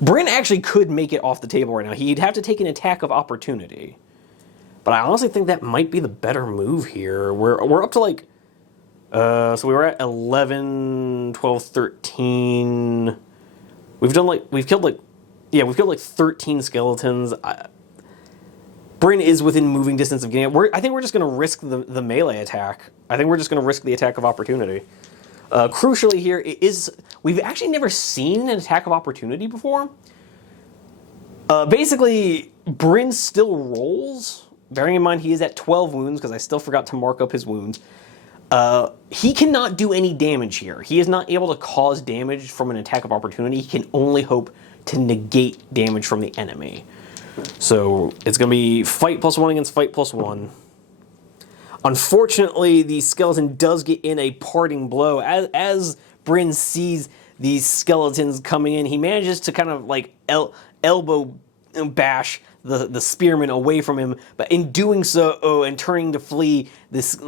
Bryn actually could make it off the table right now. He'd have to take an attack of opportunity. But I honestly think that might be the better move here. We're up to like, so we were at 11, 12, 13. We've killed like 13 skeletons. Bryn is within moving distance of getting it. I think we're just going to risk the melee attack. I think we're just going to risk the attack of opportunity. Crucially here, we've actually never seen an attack of opportunity before. Basically, Bryn still rolls. Bearing in mind he is at 12 wounds, because I still forgot to mark up his wounds. He cannot do any damage here. He is not able to cause damage from an attack of opportunity. He can only hope to negate damage from the enemy. So it's going to be fight +1 against fight +1. Unfortunately, the skeleton does get in a parting blow. As Bryn sees these skeletons coming in, he manages to kind of like elbow bash the spearman away from him, but in doing so and turning to flee, this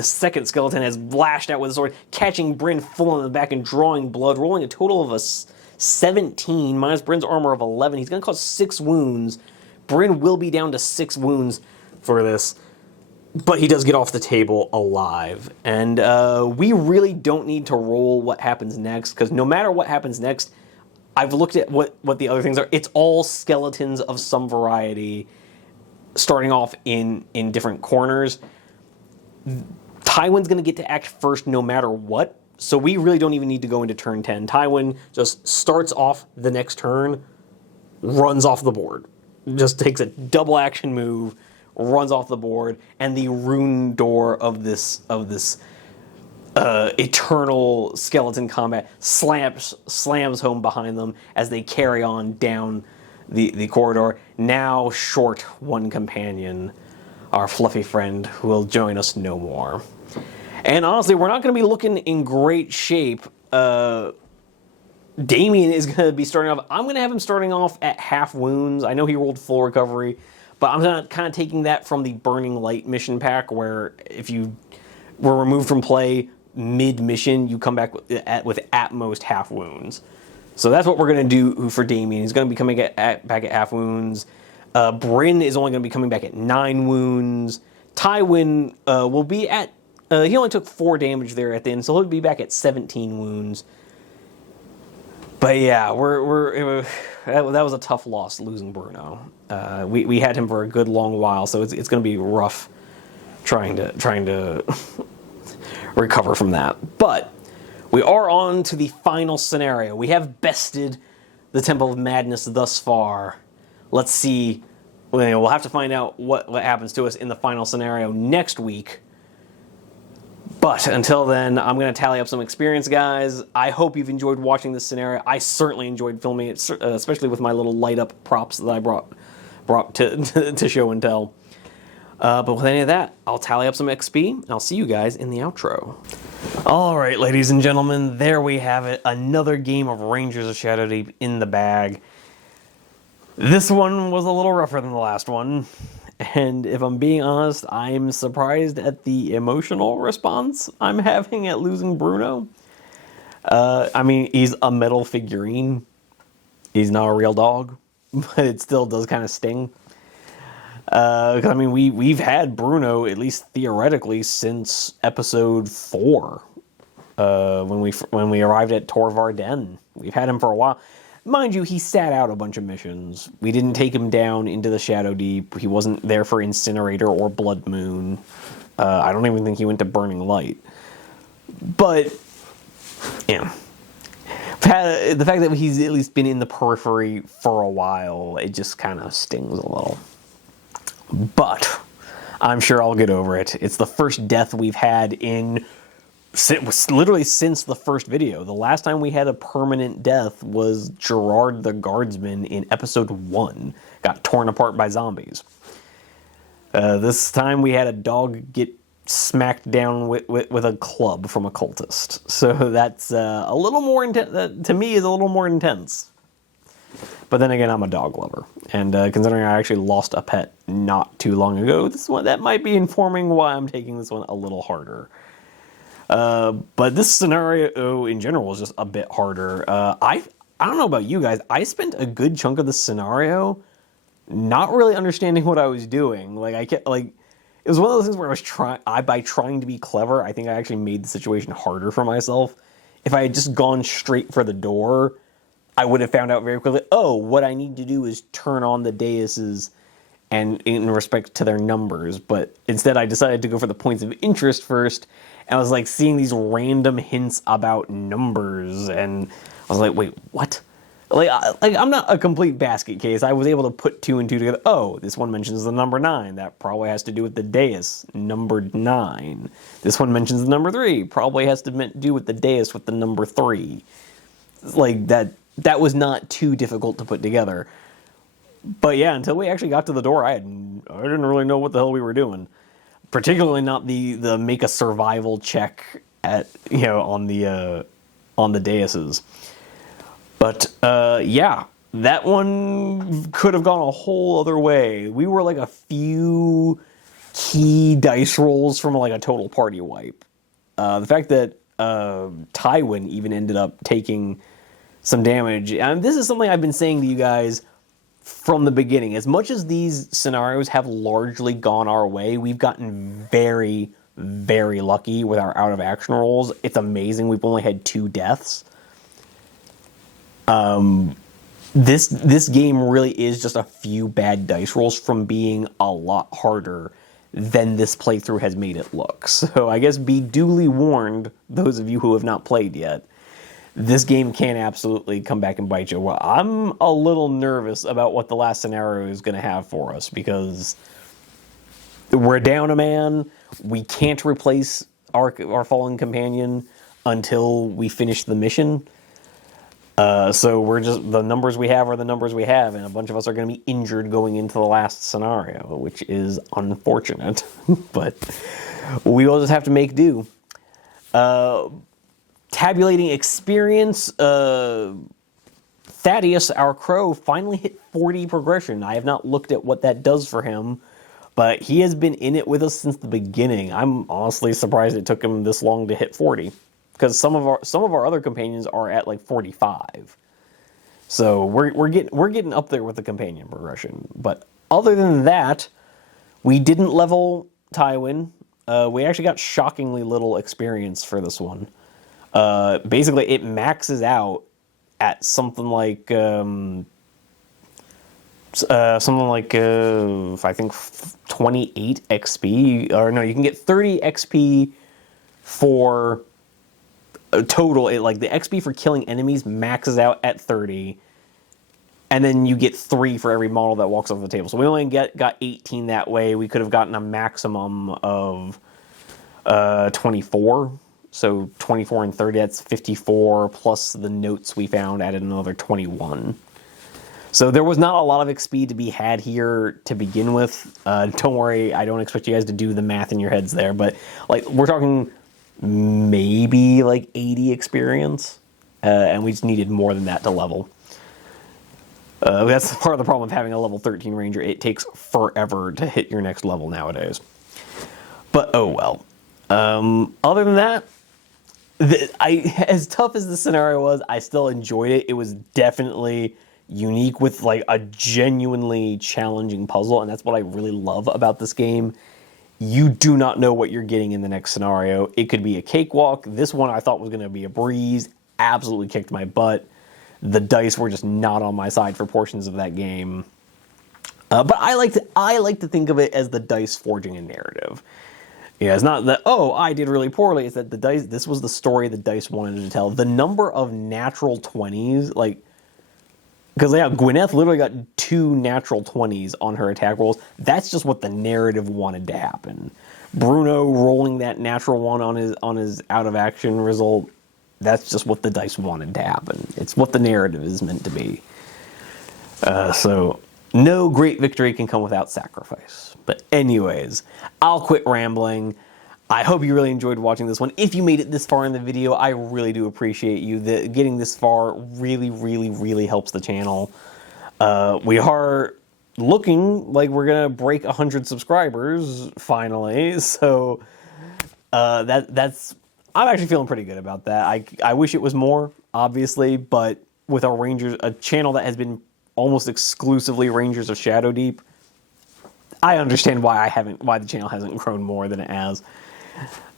second skeleton has lashed out with a sword, catching Bryn full in the back and drawing blood, rolling a total of a 17 minus Bryn's armor of 11. He's going to cause 6 wounds. Bryn will be down to 6 wounds for this, but he does get off the table alive. And we really don't need to roll what happens next, because no matter what happens next, I've looked at what the other things are. It's all skeletons of some variety, starting off in different corners. Tywin's going to get to act first no matter what, so we really don't even need to go into turn 10. Tywin just starts off the next turn, runs off the board. Just takes a double action move, runs off the board, and the rune door of this eternal skeleton combat slams home behind them as they carry on down the corridor. Now short one companion, our fluffy friend, who will join us no more. And honestly, we're not going to be looking in great shape. Damien is going to be starting off. I'm going to have him starting off at half wounds. I know he rolled full recovery, but I'm kind of taking that from the Burning Light mission pack, where if you were removed from play mid-mission, you come back with at most half wounds. So that's what we're going to do for Damien. He's going to be coming back at half wounds. Bryn is only going to be coming back at 9 wounds. Tywin will be at... he only took 4 damage there at the end, so he'll be back at 17 wounds. But yeah, that was a tough loss, losing Bruno. We had him for a good long while, so it's going to be rough trying to recover from that. But we are on to the final scenario. We have bested the Temple of Madness thus far. Let's see. We'll have to find out what happens to us in the final scenario next week. But until then, I'm going to tally up some experience, guys. I hope you've enjoyed watching this scenario. I certainly enjoyed filming it, especially with my little light-up props that I brought to show and tell. But with any of that, I'll tally up some XP, and I'll see you guys in the outro. All right, ladies and gentlemen, there we have it. Another game of Rangers of Shadowdeep in the bag. This one was a little rougher than the last one. And if I'm being honest, I'm surprised at the emotional response I'm having at losing Bruno. I mean, he's a metal figurine. He's not a real dog, but it still does kind of sting. I mean, we've had Bruno, at least theoretically, since episode 4, when we arrived at Tor Varden. We've had him for a while. Mind you, he sat out a bunch of missions. We didn't take him down into the Shadowdeep. He wasn't there for Incinerator or Blood Moon. I don't even think he went to Burning Light. But, yeah. the fact that he's at least been in the periphery for a while, it just kind of stings a little. But I'm sure I'll get over it. It's the first death we've had literally since the first video. The last time we had a permanent death was Gerard the Guardsman in episode 1. Got torn apart by zombies. This time we had a dog get smacked down with a club from a cultist. So that's a little more intense. To me, is a little more intense. But then again, I'm a dog lover, and considering I actually lost a pet not too long ago, that might be informing why I'm taking this one a little harder. But this scenario in general is just a bit harder. I don't know about you guys. I spent a good chunk of the scenario not really understanding what I was doing. It was one of those things where by trying to be clever, I think I actually made the situation harder for myself. If I had just gone straight for the door, I would have found out very quickly, oh, what I need to do is turn on the daises and in respect to their numbers. But instead I decided to go for the points of interest first, and I was like seeing these random hints about numbers, and I was like, wait, what? I'm not a complete basket case. I was able to put 2 and 2 together. Oh, this one mentions the number 9. That probably has to do with the dais, numbered 9. This one mentions the number 3. Probably has to do with the dais with the number 3. Like, that was not too difficult to put together. But yeah, until we actually got to the door, I didn't really know what the hell we were doing. Particularly not the make a survival check on the daises. But yeah, that one could have gone a whole other way. We were like a few key dice rolls from like a total party wipe. The fact that Tywin even ended up taking some damage. And this is something I've been saying to you guys from the beginning. As much as these scenarios have largely gone our way, we've gotten very, very lucky with our out of action rolls. It's amazing we've only had 2 deaths. This game really is just a few bad dice rolls from being a lot harder than this playthrough has made it look. So I guess be duly warned, those of you who have not played yet. This game can absolutely come back and bite you. Well, I'm a little nervous about what the last scenario is going to have for us, because we're down a man. We can't replace our fallen companion until we finish the mission. So we're just, the numbers we have are the numbers we have, and a bunch of us are going to be injured going into the last scenario, which is unfortunate, but we will just have to make do. Tabulating experience, Thaddeus, our crow, finally hit 40 progression. I have not looked at what that does for him, but he has been in it with us since the beginning. I'm honestly surprised it took him this long to hit 40, because some of our other companions are at like 45. So we're getting up there with the companion progression. But other than that, we didn't level Tywin. We actually got shockingly little experience for this one. Basically, it maxes out at something like I think 28 XP, or no, you can get 30 XP for a total. Like the XP for killing enemies maxes out at 30, and then you get 3 for every model that walks off the table. So we only got 18 that way. We could have gotten a maximum of 24. So 24 and 30, that's 54, plus the notes we found added another 21. So there was not a lot of XP to be had here to begin with. Don't worry, I don't expect you guys to do the math in your heads there, but like we're talking maybe like 80 experience, and we just needed more than that to level. That's part of the problem of having a level 13 ranger. It takes forever to hit your next level nowadays. But oh well. Other than that, as tough as the scenario was, I still enjoyed it. It was definitely unique with like a genuinely challenging puzzle, and that's what I really love about this game. You do not know what you're getting in the next scenario. It could be a cakewalk. This one I thought was going to be a breeze. Absolutely kicked my butt. The dice were just not on my side for portions of that game. But I like to think of it as the dice forging a narrative. Yeah, it's not that, oh, I did really poorly. It's that the dice, this was the story the dice wanted to tell. The number of natural 20s, like, because yeah, Gwyneth literally got 2 natural 20s on her attack rolls. That's just what the narrative wanted to happen. Bruno rolling that natural one on his out of action result, that's just what the dice wanted to happen. It's what the narrative is meant to be. So no great victory can come without sacrifice. But anyways, I'll quit rambling. I hope you really enjoyed watching this one. If you made it this far in the video, I really do appreciate you. Getting this far really, really, really helps the channel. We are looking like we're gonna break 100 subscribers finally. So that's I'm actually feeling pretty good about that. I wish it was more, obviously, but with our Rangers, a channel that has been almost exclusively Rangers of Shadowdeep, I understand why the channel hasn't grown more than it has.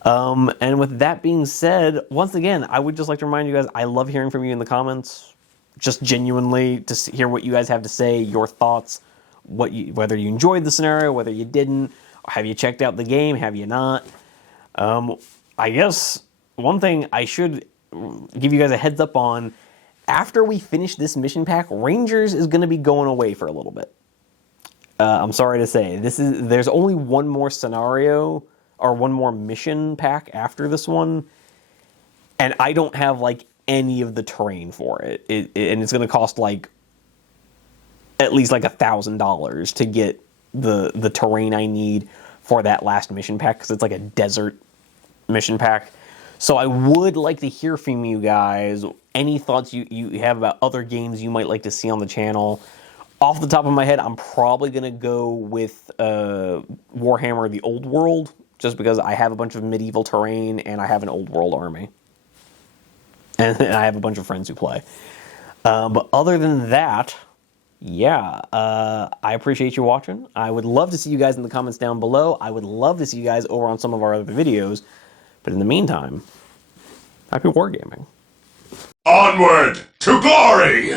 And with that being said, once again, I would just like to remind you guys, I love hearing from you in the comments. Just genuinely to hear what you guys have to say, your thoughts, whether you enjoyed the scenario, whether you didn't, or have you checked out the game, have you not? I guess one thing I should give you guys a heads up on, after we finish this mission pack, Rangers is going to be going away for a little bit. I'm sorry to say, there's only one more scenario or one more mission pack after this one, and I don't have like any of the terrain for it. And it's going to cost like at least like $1,000 to get the terrain I need for that last mission pack, because it's like a desert mission pack. So I would like to hear from you guys, any thoughts you have about other games you might like to see on the channel. Off the top of my head, I'm probably going to go with Warhammer the Old World, just because I have a bunch of medieval terrain and I have an Old World army. And I have a bunch of friends who play. But other than that, yeah, I appreciate you watching. I would love to see you guys in the comments down below. I would love to see you guys over on some of our other videos. But in the meantime, happy wargaming. Onward to glory!